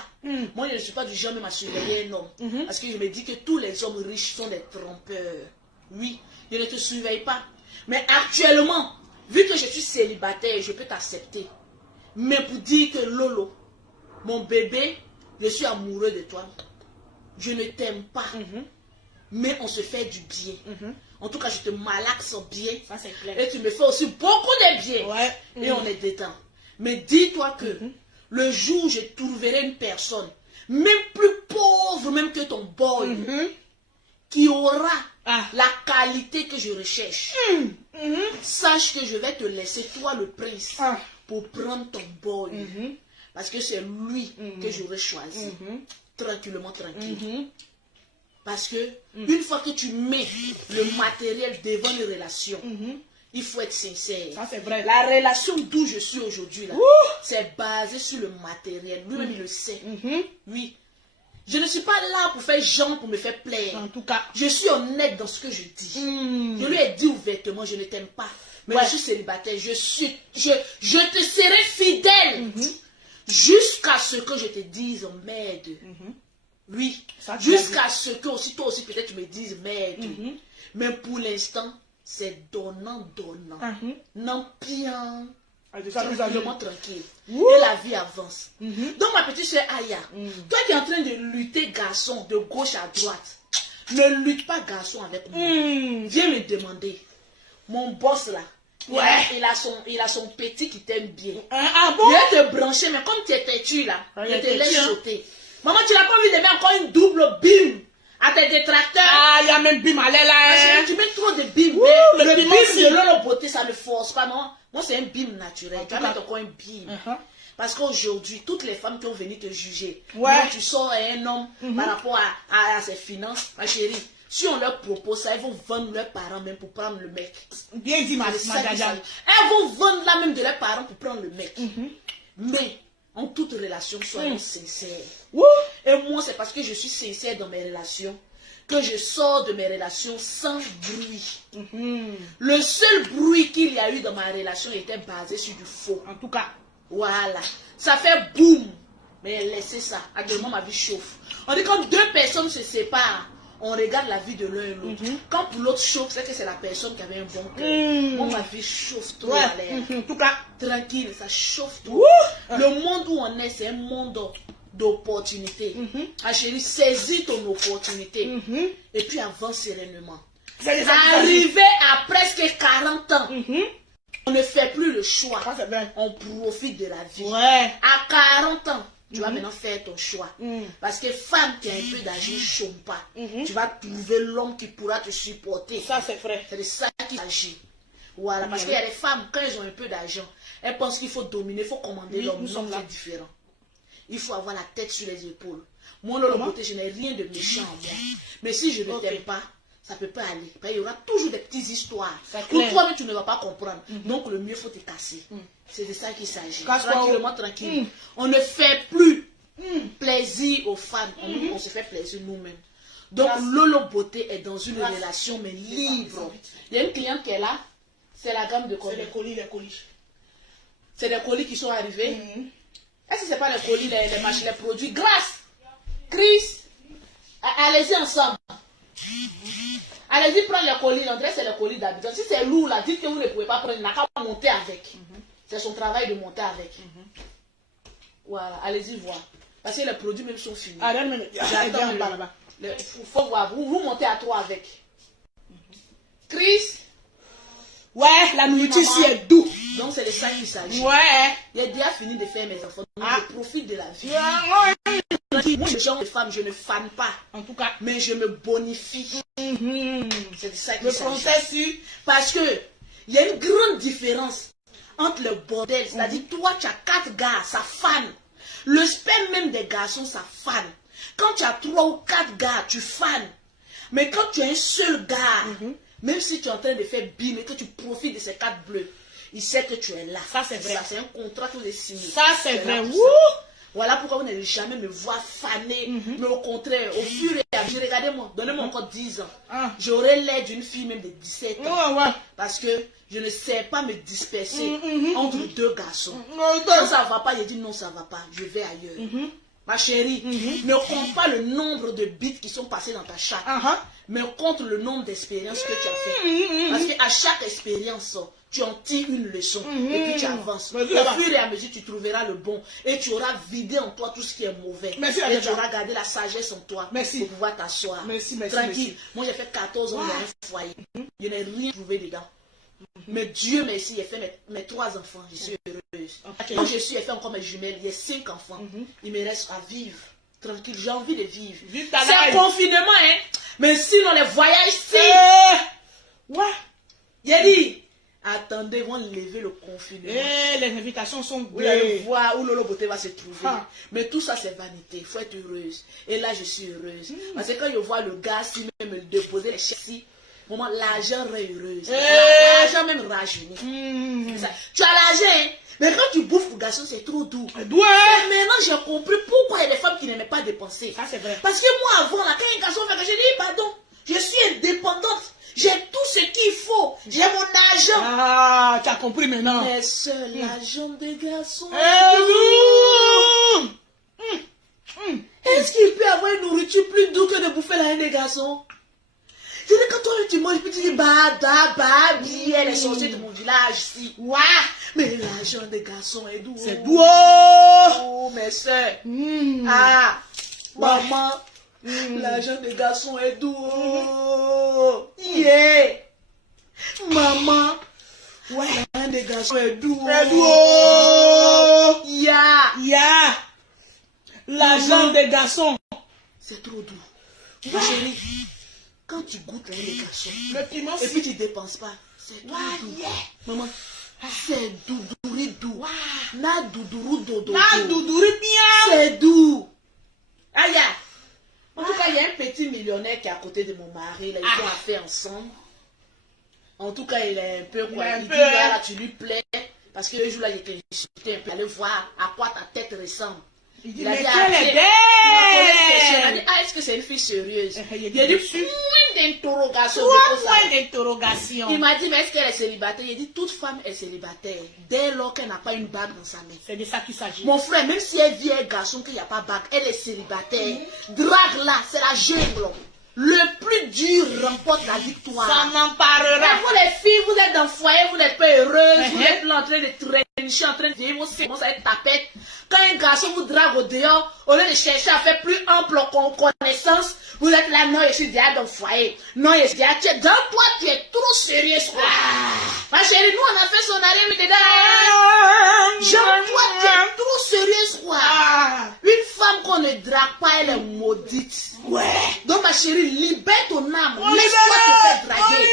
Moi, je ne suis pas du genre même à surveiller un homme. Parce que je me dis que tous les hommes riches sont des trompeurs. Oui, je ne te surveille pas. Mais actuellement, vu que je suis célibataire, je peux t'accepter. Mais pour dire que Lolo, mon bébé, je suis amoureux de toi. Je ne t'aime pas. Mais on se fait du bien. En tout cas, je te malaxe bien. Ça c'est clair. Et tu me fais aussi beaucoup de bien. Ouais. Et on est dedans. Mais dis-toi que le jour où je trouverai une personne, même plus pauvre même que ton boy, qui aura la qualité que je recherche, sache que je vais te laisser, toi le prince, pour prendre ton boy. Parce que c'est lui que j'aurais choisi. Tranquillement, tranquille. Parce que une fois que tu mets le matériel devant une relation, il faut être sincère. Ça c'est vrai. La relation d'où je suis aujourd'hui, c'est basé sur le matériel. Lui-même, il le sait. Oui. Je ne suis pas là pour faire genre, pour me faire plaire. En tout cas, je suis honnête dans ce que je dis. Je lui ai dit ouvertement, je ne t'aime pas. Mais je suis célibataire. Je te serai fidèle. Jusqu'à ce que je te dise merde. Oui. Jusqu'à ce que aussi, toi aussi peut-être tu me dises merde. Mais pour l'instant, c'est donnant. Non, bien. Tranquillement tranquille. Et la vie avance. Donc ma petite soeur Aya, toi qui es en train de lutter garçon de gauche à droite, ne lutte pas garçon avec moi. Viens me demander. Mon boss là, il a son petit qui t'aime bien. Ah bon? Il va te brancher, mais comme tu es têtu là, il te laisse sauter. Maman, tu n'as pas envie de mettre encore une double bim à tes détracteurs? Ah, il y a même bim à l'aile là. Tu mets trop de bim. Le bim de leur beauté, ça ne force pas, non? Moi, c'est un bim naturel. Tu vas mettre encore un bim. Parce qu'aujourd'hui, toutes les femmes qui ont venu te juger, tu sors un homme par rapport à ses finances, ma chérie, si on leur propose ça, elles vont vendre leurs parents même pour prendre le mec. Bien dit, ma Jaja. Elles vont vendre là même de leurs parents pour prendre le mec. Mais, en toute relation, soyons sincères. Et moi, c'est parce que je suis sincère dans mes relations que je sors de mes relations sans bruit. Le seul bruit qu'il y a eu dans ma relation était basé sur du faux. En tout cas. Voilà. Ça fait boum. Mais laissez ça. Actuellement, ma vie chauffe. On dit quand deux personnes se séparent, on regarde la vie de l'un et l'autre. Quand pour l'autre chauffe, c'est que c'est la personne qui avait un bon cœur. Moi, ma vie chauffe trop à l'air. En tout cas. Tranquille, ça chauffe trop. Le monde où on est, c'est un monde d'opportunités. Ah chérie, saisis ton opportunité. Et puis avance sereinement. Arrivé à presque 40 ans, on ne fait plus le choix. On profite de la vie. À 40 ans, tu vas maintenant faire ton choix. Parce que femme qui a un peu d'argent ne chôme pas. Tu vas trouver l'homme qui pourra te supporter. Ça, c'est vrai. C'est de ça qu'il s'agit. Voilà, parce qu'il y a des femmes, quand elles ont un peu d'argent, elles pensent qu'il faut dominer, il faut commander l'homme. Nous sommes là différents. Il faut avoir la tête sur les épaules. Moi, Lolo Beauté, je n'ai rien de méchant en moi. Mais si je ne t'aime pas, ça ne peut pas aller. Il y aura toujours des petites histoires. Pour toi, tu ne vas pas comprendre. Donc, le mieux, il faut te casser. C'est de ça qu'il s'agit. Tranquillement, tranquille. On ne fait plus plaisir aux femmes. On se fait plaisir nous-mêmes. Donc, Lolo Beauté est dans une relation, mais libre. Il y a une cliente qui est là. C'est la gamme de colis. C'est les colis. C'est des colis qui sont arrivés. Est-ce que ce n'est pas les colis, les machines, les produits? Grâce, Chris, allez-y ensemble. Allez-y prendre les colis. On dirait que c'est les colis d'habitude. Si c'est lourd là, dites que vous ne pouvez pas prendre. Il n'a qu'à monter avec. C'est son travail de monter avec. Voilà, allez-y voir. Parce que les produits même sont finis. J'attends là-bas. Il faut voir. Vous montez à 3 avec. Chris. Ouais, la nourriture ici est douce. Donc c'est de ça qu'il s'agit. Il a déjà fini de faire mes enfants. Donc je profite de la vie. Moi, le genre de femme, je ne fane pas. En tout cas. Mais je me bonifie. C'est de ça qu'il s'agit. Parce que il y a une grande différence entre le bordel. C'est-à-dire, toi, tu as 4 gars, ça fane. Le sperme même des garçons, ça fane. Quand tu as 3 ou 4 gars, tu fanes. Mais quand tu as un seul gars, même si tu es en train de faire bim et que tu profites de ces 4 bleus, il sait que tu es là. Ça, c'est vrai. C'est un contrat que vous avez signé. Ça, c'est vrai. Voilà pourquoi vous n'allez jamais me voir faner. Mais au contraire, au fur et à mesure, regardez-moi, donnez-moi encore 10 ans. J'aurai l'air d'une fille même de 17 ans. Parce que je ne sais pas me disperser entre 2 garçons. Quand ça ne va pas, je dis non, ça ne va pas. Je vais ailleurs. Ma chérie, ne compte pas le nombre de bits qui sont passés dans ta chatte. Mais compte le nombre d'expériences que tu as fait. Parce qu'à chaque expérience, tu en tires une leçon et puis tu avances. Au fur et à mesure, tu trouveras le bon et tu auras vidé en toi tout ce qui est mauvais. Et tu auras gardé la sagesse en toi pour pouvoir t'asseoir. Tranquille. Moi, j'ai fait 14 ans dans un foyer. Je n'ai rien trouvé dedans. Mais Dieu merci, j'ai fait mes 3 enfants. Je suis heureuse. Quand je suis, j'ai fait encore mes jumelles. Il y a 5 enfants. Il me reste à vivre. Tranquille, j'ai envie de vivre. C'est un confinement, hein. Mais sinon, les voyages, j'ai dit, attendez, ils vont lever le confinement. Les invitations sont vous allez voir où Lolo Beauté va se trouver. Mais tout ça, c'est vanité. Il faut être heureuse. Et là, je suis heureuse. Parce que quand je vois le gars, si même me déposer les chèques, l'argent rend heureuse. L'argent même rajeunit. Tu as l'argent, hein? Mais quand tu bouffes pour garçon, c'est trop doux. Maintenant, j'ai compris pourquoi il y a des femmes qui n'aimaient pas dépenser. Ça, c'est vrai. Parce que moi, avant, là, quand un garçon fait que j'ai dit, pardon, je suis indépendante. J'ai tout ce qu'il faut. J'ai mon argent. Ah, tu as compris maintenant. Mais seul l'argent des garçons. Est-ce qu'il peut avoir une nourriture plus douce que de bouffer la haine des garçons? Je dis, quand toi tu manges, puis tu dis, bien, les sorciers de mon village ici. Mais l'argent des garçons est doux. C'est doux. Oh, mes soeurs. Maman, l'argent des garçons est doux. Maman, l'argent des garçons est doux. L'argent des garçons. C'est trop doux. Ma chérie. Quand tu goûtes les garçons, et puis tu ne dépenses pas, c'est doux. Maman, c'est doux. Na doudourou dodo. C'est doux. Aïe. En tout cas, il y a un petit millionnaire qui est à côté de mon mari. Là, ils ont affaire ensemble. En tout cas, il est un peu quoi. Il dit, là, tu lui plais. Parce que le jour là, il était insulté un peu. Allez voir à quoi ta tête ressemble. Il dit, il a mais dit, quelle est belle! Il a dit, est-ce que c'est une fille sérieuse? Il a dit, point d'interrogation. Il m'a dit, mais est-ce qu'elle est célibataire? Il a dit, toute femme est célibataire dès lors qu'elle n'a pas une bague dans sa main. C'est de ça qu'il s'agit. Mon frère, même si elle vit un garçon qu'il n'y a pas de bague, elle est célibataire. Drague là, c'est la jungle. Le plus dur remporte la victoire. Ça n'en parlera. Mais vous les filles, vous êtes dans le foyer, vous n'êtes pas heureuses, vous êtes là en train de traîner, en train de vivre, vous commencez à être tapette. Quand un garçon vous drague au dehors, au lieu de chercher à faire plus ample connaissance, vous êtes là, non, je suis déjà dans le foyer. Non, je suis déjà, dans toi, tu es trop sérieuse, quoi. Ma chérie, nous, on a fait son arrêt, mais dedans, genre, toi, tu es trop sérieuse, quoi. Une femme qu'on ne drague pas, elle est maudite. Donc, ma chérie, libère ton âme. Laisse-toi te faire draguer.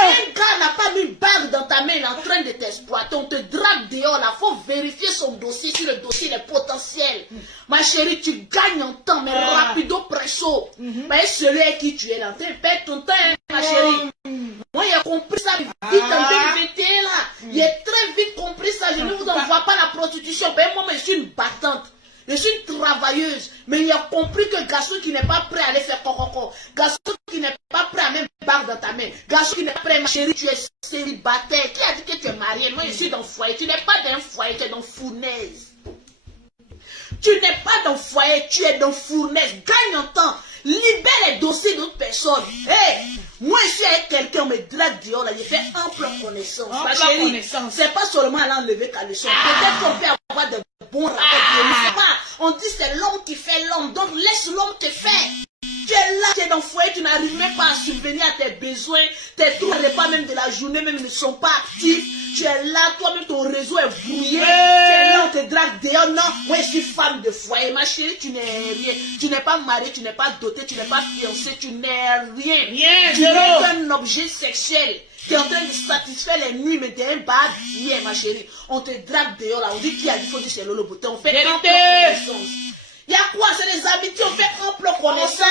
Un gars n'a pas mis une bague dans ta main, il est en train de t'exploiter. On te drague dehors, là. Faut vérifier son dossier, si le dossier est potentiel. Ma chérie, tu gagnes en temps, mais rapido presso. Mais celui avec qui tu es là, tu perds ton temps, hein, ma chérie. Moi, j'ai compris ça vite en 2021, là. J'ai très vite compris ça. Je ne vous envoie pas la prostitution. Ben, moi, je suis une battante. Je suis une travailleuse, mais il a compris que garçon qui n'est pas prêt à aller faire coco, garçon qui n'est pas prêt à même bague dans ta main, garçon qui n'est pas prêt, ma chérie, tu es célibataire. Qui a dit que tu es mariée? Moi, je suis dans le foyer. Tu n'es pas dans un foyer, tu es dans fournaise. Tu n'es pas dans le foyer, tu es dans fournaise. Gagne en temps. Libère les dossiers d'autres personnes. Hey, moi, je suis avec quelqu'un, on me drague dehors, là, j'ai fait ample connaissance. Ma chérie, c'est pas seulement aller enlever ta leçon. Peut-être qu'on peut avoir de bons rapports. On dit c'est l'homme qui fait l'homme, donc laisse l'homme te faire. Tu es là, tu es dans le foyer, tu n'arrives même pas à subvenir à tes besoins. Tes tours de repas même de la journée même ne sont pas actifs. Tu es là, toi-même ton réseau est brouillé. Tu es là, on te drague dehors. Non, moi je suis femme de foyer. Ma chérie, tu n'es rien. Tu n'es pas mariée, tu n'es pas dotée, tu n'es pas fiancée, tu n'es rien. Tu n'es qu'un objet sexuel Tu es en train de satisfaire les nuits, mais t'es un bas bien, ma chérie. On te drague dehors là, on dit qui a dit faut dire c'est Lolo Beauté. On fait ample connaissance. Il y a quoi? C'est des amitiés, on fait ample connaissance.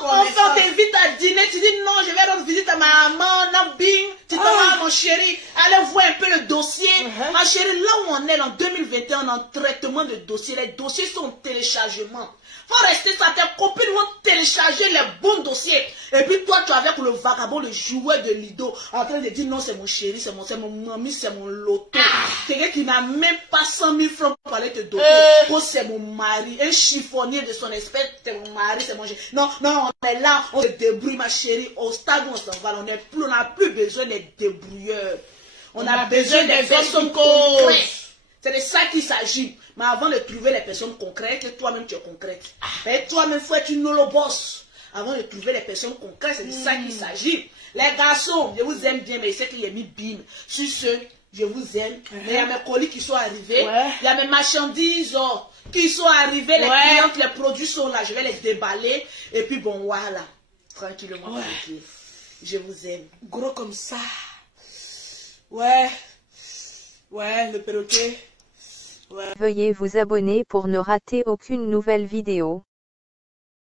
Enfin, on t'invite à dîner, tu dis non, je vais rendre visite à ma maman, non, bing. Tu t'en vas, mon chéri, allez voir un peu le dossier. Ma chérie, là où on est en 2021, en traitement de dossier, les dossiers sont en téléchargement. Faut rester ça, tes copines vont télécharger les bons dossiers. Et puis toi, tu es avec le vagabond, le joueur de Lido, en train de dire non, c'est mon chéri, c'est mon mamie, c'est mon loto. Quelqu'un qui n'a même pas 100 000 francs pour aller te donner. Oh, c'est mon mari, un chiffonnier de son espèce, c'est mon mari, c'est mon chéri. Non, non, on est là, on se débrouille, ma chérie. Au stade où on s'en va, on n'a plus besoin des débrouilleurs. On a besoin des personnes concrètes. C'est de ça qu'il s'agit. Mais avant de trouver les personnes concrètes, toi-même tu es concrète. Et toi-même, il faut être une holoboss. Avant de trouver les personnes concrètes, c'est de ça qu'il s'agit. Les garçons, je vous aime bien, mais je sais qu'il y a mis bim. Sur ce, je vous aime. Mais il y a mes colis qui sont arrivés. Il y a mes marchandises qui sont arrivées. Les clientes, les produits sont là. Je vais les déballer. Et puis bon, voilà. Tranquillement. Je vous aime. Gros comme ça. Ouais, le perroquet. Veuillez vous abonner pour ne rater aucune nouvelle vidéo.